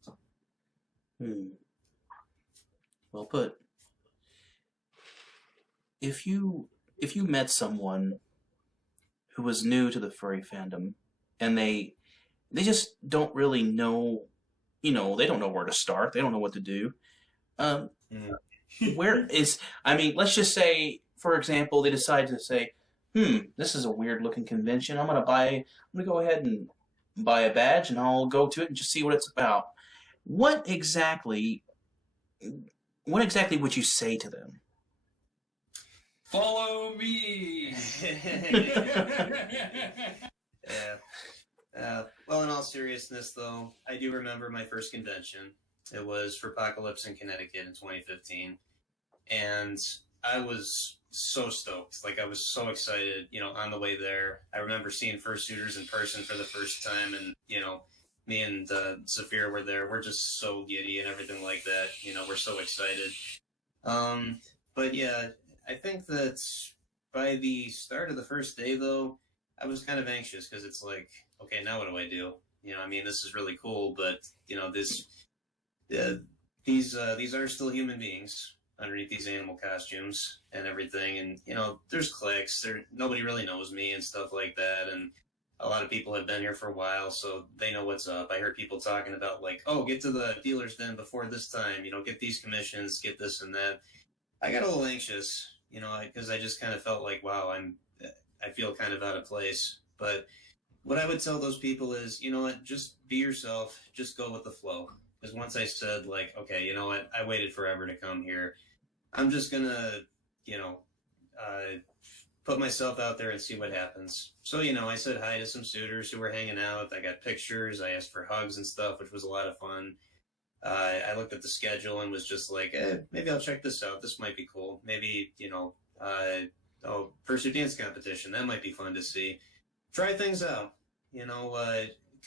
Well put. If you met someone who was new to the furry fandom and they just don't really know, they don't know where to start, they don't know what to do. Where is, let's just say, for example, they decide to say, this is a weird looking convention. I'm gonna go ahead and buy a badge and I'll go to it and just see what it's about. What exactly would you say to them? Follow me. Yeah. Well, in all seriousness, though, I do remember my first convention. It was for Apocalypse in Connecticut in 2015, and I was so stoked. Like, I was so excited, on the way there. I remember seeing fursuiters in person for the first time, and, me and Zafira were there. We're just so giddy and everything like that. We're so excited. But yeah, I think that by the start of the first day, though, I was kind of anxious because it's like, okay, now what do I do? This is really cool, but these are still human beings underneath these animal costumes and everything, and there's cliques. Nobody really knows me and stuff like that, and a lot of people have been here for a while, so they know what's up. I heard people talking about like, oh, get to the dealer's den before this time, get these commissions, get this and that. I got a little anxious, because I just kind of felt like, wow, I feel kind of out of place. But what I would tell those people is, just be yourself, just go with the flow. Because once I said, like, okay, I waited forever to come here. I'm just going to, put myself out there and see what happens. So, I said hi to some suitors who were hanging out. I got pictures. I asked for hugs and stuff, which was a lot of fun. I looked at the schedule and was just like, maybe I'll check this out. This might be cool. Maybe, Fursuit dance competition. That might be fun to see. Try things out.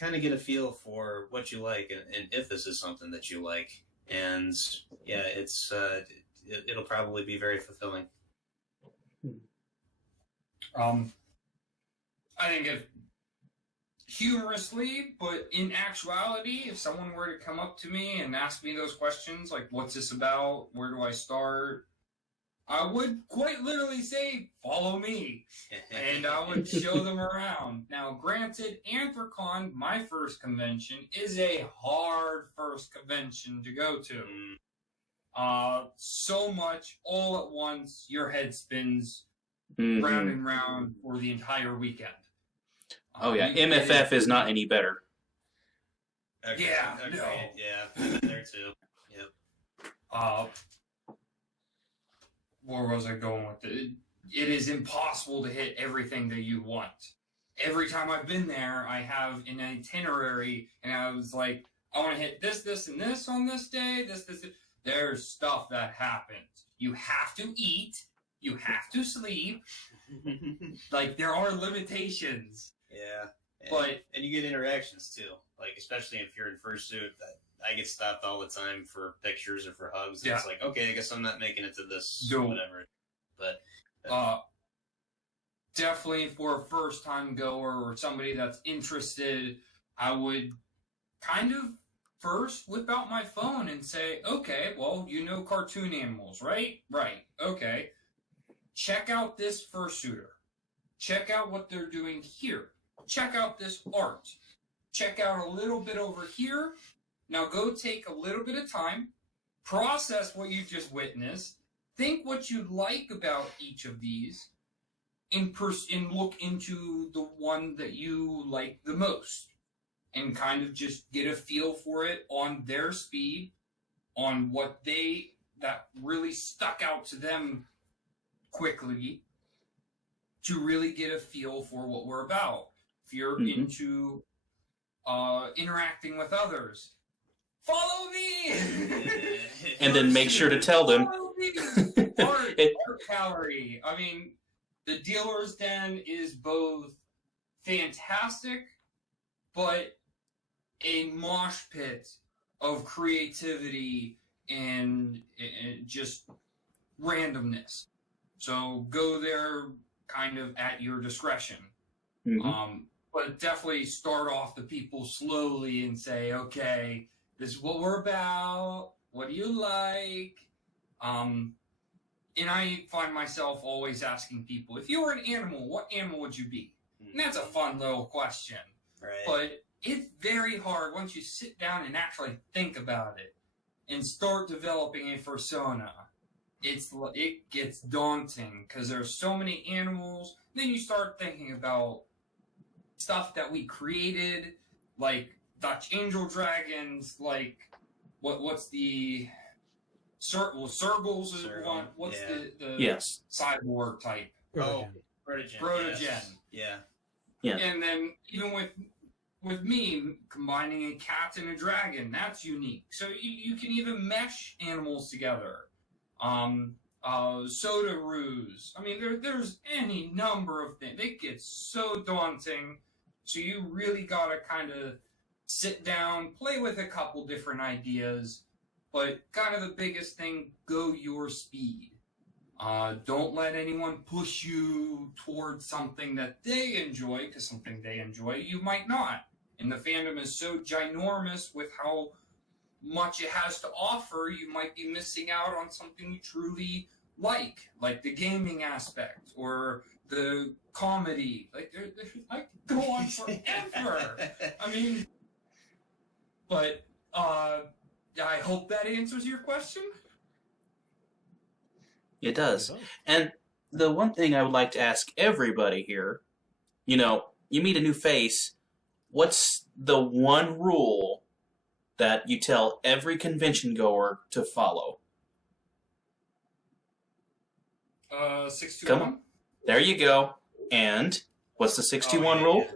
Kind of get a feel for what you like and if this is something that you like. And yeah, it'll probably be very fulfilling. I think if humorously, but in actuality, if someone were to come up to me and ask me those questions, like, what's this about? Where do I start? I would quite literally say, follow me. And I would show them around. Now, granted, Anthrocon, my first convention, is a hard first convention to go to. So much, all at once, your head spins round and round for the entire weekend. Oh, yeah. MFF is not any better. Okay. Yeah, okay. no. Yeah, I've been there too. Yep. Where was I going with it? It is impossible to hit everything that you want. Every time I've been there, I have an itinerary, and I was like, I want to hit this, this, and this on this day, this. There's stuff that happens. You have to eat. You have to sleep. Like, there are limitations. Yeah. And you get interactions, too. Like, especially if you're in fursuit, I get stopped all the time for pictures or for hugs. And It's like, okay, I guess I'm not making it to this, whatever. But definitely for a first-time goer or somebody that's interested, I would kind of first whip out my phone and say, okay, well, cartoon animals, right? Right. Okay. Check out this fursuiter. Check out what they're doing here. Check out this art. Check out a little bit over here. Now go take a little bit of time, process what you just witnessed, think what you like about each of these, and look into the one that you like the most, and kind of just get a feel for it on their speed, on what they that really stuck out to them quickly to really get a feel for what we're about. If you're into interacting with others, follow me! And then make sure to tell them. Art Gallery. I mean, the Dealer's Den is both fantastic, but a mosh pit of creativity and just randomness. So go there kind of at your discretion. But definitely start off the people slowly and say, okay, this is what we're about. What do you like? And I find myself always asking people, if you were an animal, what animal would you be? And that's a fun little question. Right. But it's very hard once you sit down and actually think about it and start developing a persona. It gets daunting because there's so many animals. Then you start thinking about stuff that we created, like Dutch angel dragons, like what's the Sergals is one. What's the yes cyborg type? Protogen. Yeah. And then even with me combining a cat and a dragon, that's unique. So you can even mesh animals together. Soda-roos. I mean, there's any number of things. It gets so daunting. So you really gotta kind of sit down, play with a couple different ideas, but kind of the biggest thing, go your speed. Don't let anyone push you towards something that they enjoy, because something they enjoy, you might not. And the fandom is so ginormous with how much it has to offer, you might be missing out on something you truly like the gaming aspect or the comedy. Like, I could go on forever. I mean, but I hope that answers your question. It does. And the one thing I would like to ask everybody here, you meet a new face, what's the one rule that you tell every convention goer to follow? 621. Come on. There you go. And what's the 621 rule?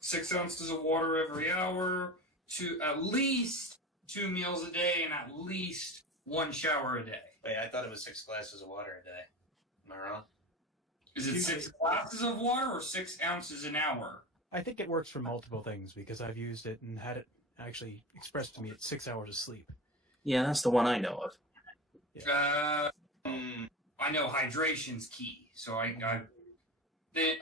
6 ounces of water every hour, at least 2 meals a day, and at least 1 shower a day. Wait, I thought it was 6 glasses of water a day. Am I wrong? Is it 6 glasses of water or 6 ounces an hour? I think it works for multiple things because I've used it and had it actually expressed to me at 6 hours of sleep. Yeah, that's the one I know of. Yeah. I know hydration's key, so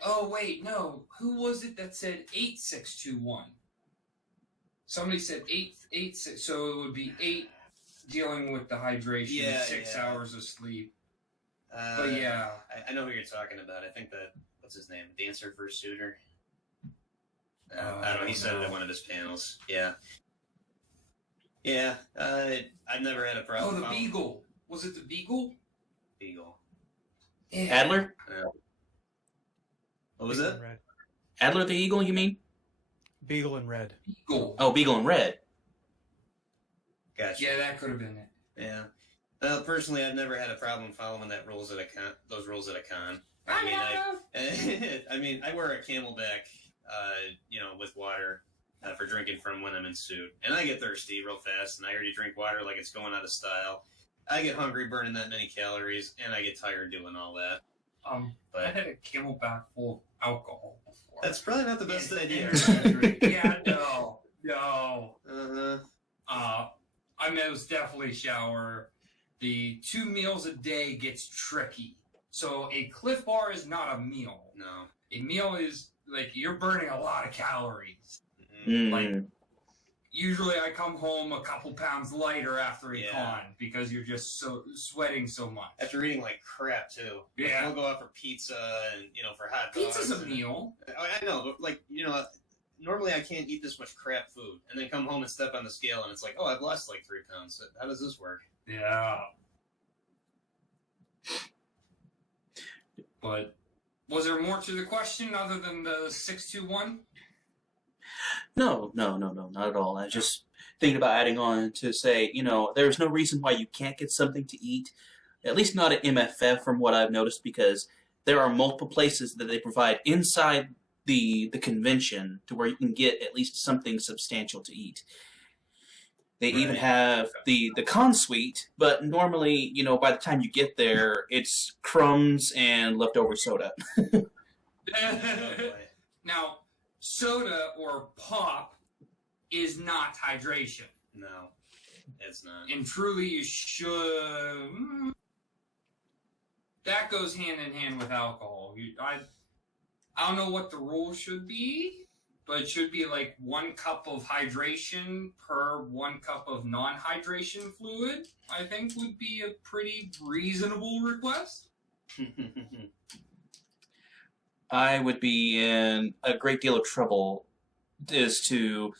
oh wait, no, who was it that said 8621? Somebody said 886, so it would be 8 dealing with the hydration, 6 hours of sleep. But yeah, I know who you're talking about. I think what's his name, Dancer vs. Suitor. I don't know. He said it at one of his panels. Yeah. Yeah. I've never had a problem. Oh, the Beagle. Was it the Beagle? Beagle. Yeah. Adler? What was it? Adler the Eagle, you mean? Beagle and Red. Beagle. Oh, Beagle and Red. Gotcha. Yeah, that could have been it. Yeah. Well, personally, I've never had a problem following those rules at a con. I mean, I wear a Camelback, with water for drinking from when I'm in suit, and I get thirsty real fast, and I already drink water like it's going out of style. I get hungry burning that many calories, and I get tired doing all that. But I had a Camelback full of alcohol before. That's probably not the best idea. Yeah, no. I most definitely shower. The 2 meals a day gets tricky. So a Cliff Bar is not a meal. No. A meal is, like, you're burning a lot of calories. Mm. Like, usually I come home a couple pounds lighter after a con because you're just sweating so much. After eating like crap too. Yeah. We'll go out for pizza and for hot dogs. Pizza's a meal. I know, but normally I can't eat this much crap food, and then come home and step on the scale, and it's like, oh, I've lost like 3 pounds. How does this work? Yeah. But was there more to the question other than the 621? No, not at all. I just thinking about adding on to say, there's no reason why you can't get something to eat, at least not at MFF from what I've noticed, because there are multiple places that they provide inside the convention to where you can get at least something substantial to eat. They even have the con suite, but normally, by the time you get there, it's crumbs and leftover soda. Now, soda or pop is not hydration. No, it's not. And truly, you should. That goes hand in hand with alcohol. I don't know what the rule should be, but it should be like 1 cup of hydration per 1 cup of non-hydration fluid, I think would be a pretty reasonable request. I would be in a great deal of trouble as to,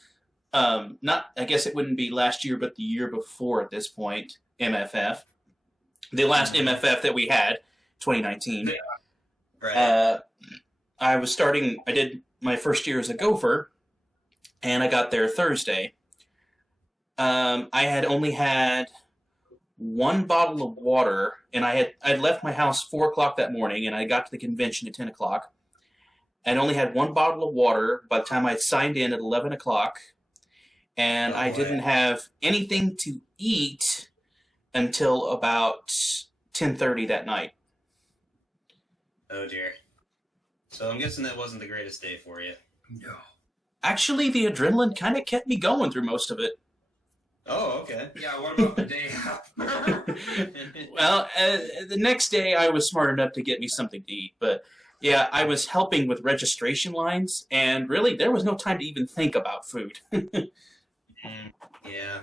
I guess it wouldn't be last year, but the year before at this point, MFF. The last MFF that we had, 2019. Right. I did my first year as a gopher, and I got there Thursday. I had only had 1 bottle of water, and I'd left my house 4 o'clock that morning, and I got to the convention at 10 o'clock. I'd only had 1 bottle of water by the time I'd signed in at 11 o'clock, and I didn't have anything to eat until about 10:30 that night. Oh, dear. So I'm guessing that wasn't the greatest day for you. No. Actually, the adrenaline kind of kept me going through most of it. Oh, okay. Yeah, what about the day after? Well, the next day I was smart enough to get me something to eat, but yeah, I was helping with registration lines, and really there was no time to even think about food. Yeah.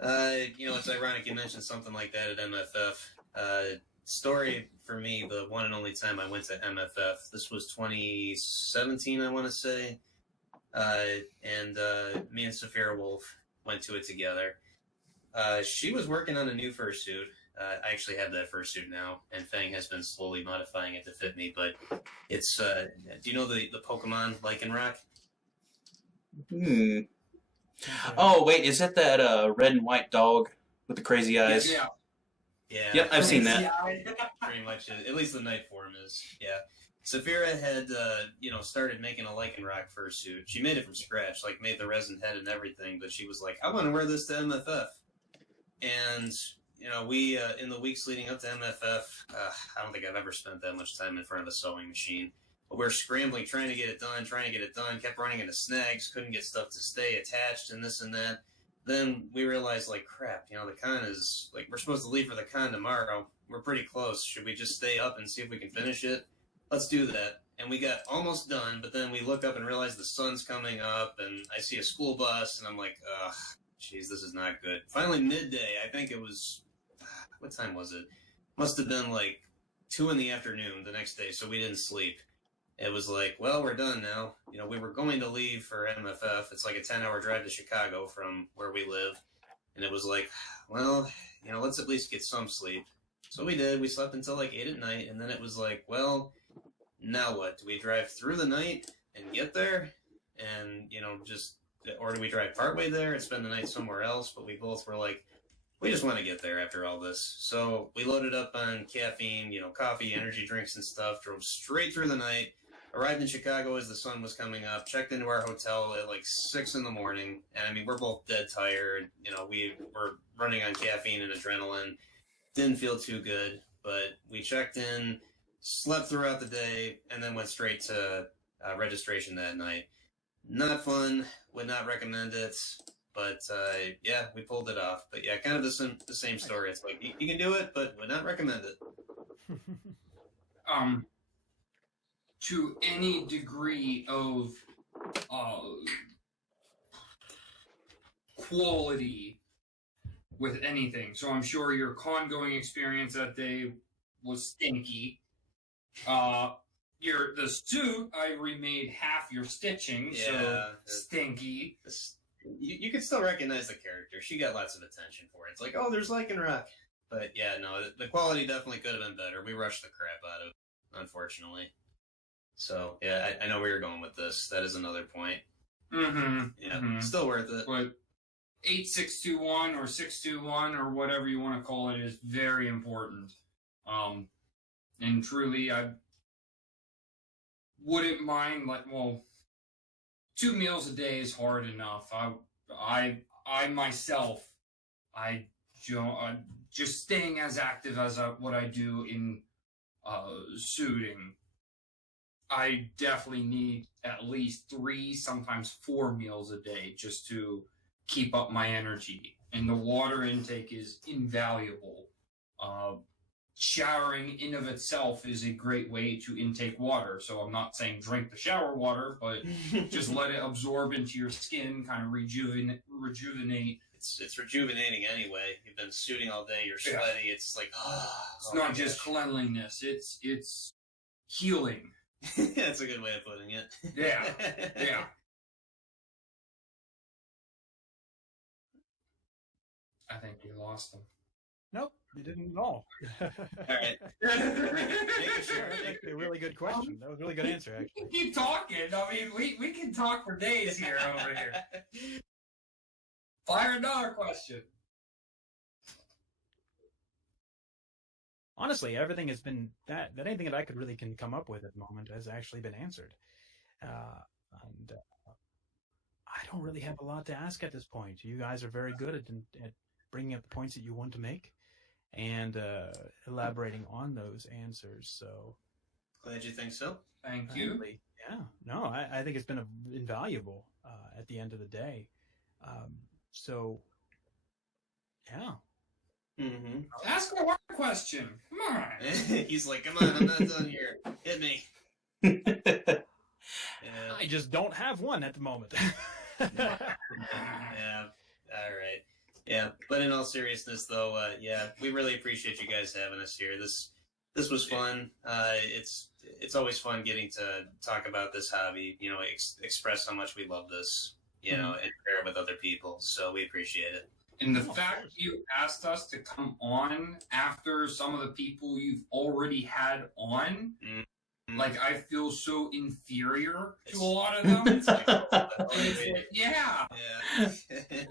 It's ironic you mentioned something like that at MFF. Story for me, the one and only time I went to MFF, this was 2017, I want to say. And me and Zafira Wolf went to it together. She was working on a new fursuit. I actually have that fursuit now, and Fang has been slowly modifying it to fit me, but it's, do you know the Pokemon Lycanroc? Oh, wait, is that red and white dog with the crazy eyes? Yeah. Yeah. Yep, I've seen that. Pretty much, at least the night form is, yeah. Zafira had, started making a Lycanroc fursuit. She made it from scratch, made the resin head and everything, but she was like, I want to wear this to MFF. And, we, in the weeks leading up to MFF, I don't think I've ever spent that much time in front of a sewing machine. But we're scrambling, trying to get it done, kept running into snags, couldn't get stuff to stay attached and this and that. Then we realized, crap, the con is, we're supposed to leave for the con tomorrow. We're pretty close. Should we just stay up and see if we can finish it? Let's do that. And we got almost done, but then we look up and realize the sun's coming up, and I see a school bus, and I'm like, ugh, jeez, this is not good. Finally, midday, I think it was, what time was it? Must have been 2 in the afternoon the next day, so we didn't sleep. It was well, we're done now. We were going to leave for MFF. It's a 10-hour drive to Chicago from where we live. And it was well, let's at least get some sleep. So we did. We slept until 8 at night, and then it was well, now what? Do we drive through the night and get there? And, or do we drive partway there and spend the night somewhere else? But we both were we just want to get there after all this. So we loaded up on caffeine, coffee, energy drinks and stuff, drove straight through the night, arrived in Chicago as the sun was coming up, checked into our hotel at 6 in the morning. And we're both dead tired. We were running on caffeine and adrenaline. Didn't feel too good, but we checked in, slept throughout the day, and then went straight to registration that night. Not fun. Would not recommend it. But, yeah, we pulled it off. But, yeah, kind of the same story. It's you can do it, but would not recommend it. To any degree of quality with anything. So I'm sure your con-going experience that day was stinky. The suit, I remade half your stitching, so stinky. You can still recognize the character. She got lots of attention for it. It's there's Lycanroc. But yeah, no, the quality definitely could have been better. We rushed the crap out of it, unfortunately. So yeah, I know where you're going with this. That is another point. Mm-hmm. Yeah, still worth it. But 8621 or 621 or whatever you want to call it is very important. And truly, I wouldn't mind, like, well, 2 meals a day is hard enough. I myself, just staying as active as what I do in shooting, I definitely need at least 3, sometimes 4 meals a day just to keep up my energy. And the water intake is invaluable. Showering in of itself is a great way to intake water. So I'm not saying drink the shower water, but just let it absorb into your skin, kind of rejuvenate. It's rejuvenating anyway. You've been shooting all day. You're sweaty. Yeah. It's like, it's not just cleanliness. It's healing. That's a good way of putting it. Yeah. Yeah. I think we lost him. Nope, you didn't at all. All right. Sure, that's a really good question. That was a really good answer, actually. Keep talking. I mean, we can talk for days here over here. Fire another question. Honestly, everything has been that anything that I could really can come up with at the moment has actually been answered, and I don't really have a lot to ask at this point. You guys are very good at bringing up the points that you want to make and elaborating on those answers. So glad you think so. Thank you. Yeah, no, I think it's been invaluable at the end of the day. So yeah. Mm-hmm. Ask a hard question. Come on. He's like, come on, I'm not done here. Hit me. Yeah. I just don't have one at the moment. Yeah. All right. Yeah, but in all seriousness, though, yeah, we really appreciate you guys having us here. This was fun. It's always fun getting to talk about this hobby. You know, express how much we love this. You know, and share it with other people. So we appreciate it. And the fact you asked us to come on after some of the people you've already had on, like, I feel so inferior to a lot of them. It's like, yeah.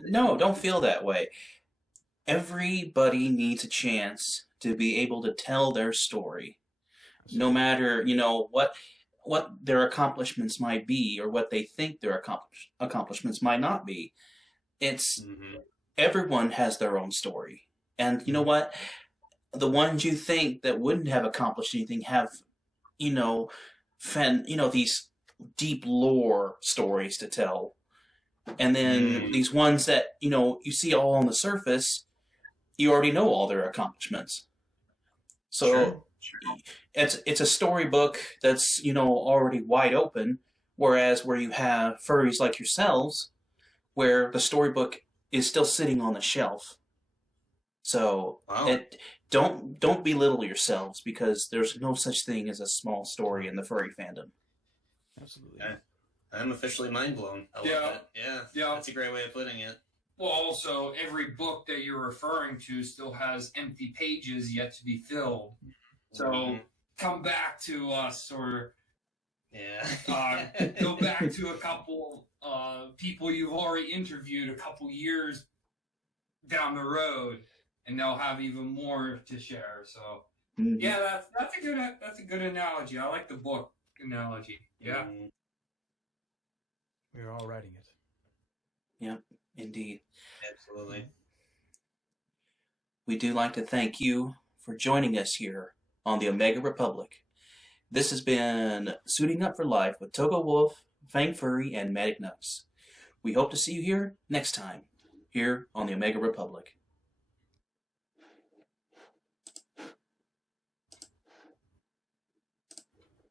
No, don't feel that way. Everybody needs a chance to be able to tell their story. No matter, what their accomplishments might be or what they think their accomplishments might not be. It's... Everyone has their own story. And you know what? The ones you think that wouldn't have accomplished anything have, these deep lore stories to tell. And then these ones that, you see all on the surface, you already know all their accomplishments. So it's a storybook that's, already wide open, whereas where you have furries like yourselves, where the storybook is still sitting on the shelf. So don't belittle yourselves, because there's no such thing as a small story in the furry fandom. Absolutely. I'm officially mind blown. I love it. Yeah. That's a great way of putting it. Well, also, every book that you're referring to still has empty pages yet to be filled. So come back to us, or go back to a couple people you've already interviewed a couple years down the road, and they'll have even more to share. So yeah, that's a good analogy. I like the book analogy. Yeah. We're all writing it. Yep, indeed. Absolutely. We do like to thank you for joining us here on the Omega Republic. This has been Suiting Up for Life with Togo Wolf, Fang Furry, and Matic Nux. We hope to see you here next time, here on the Omega Republic.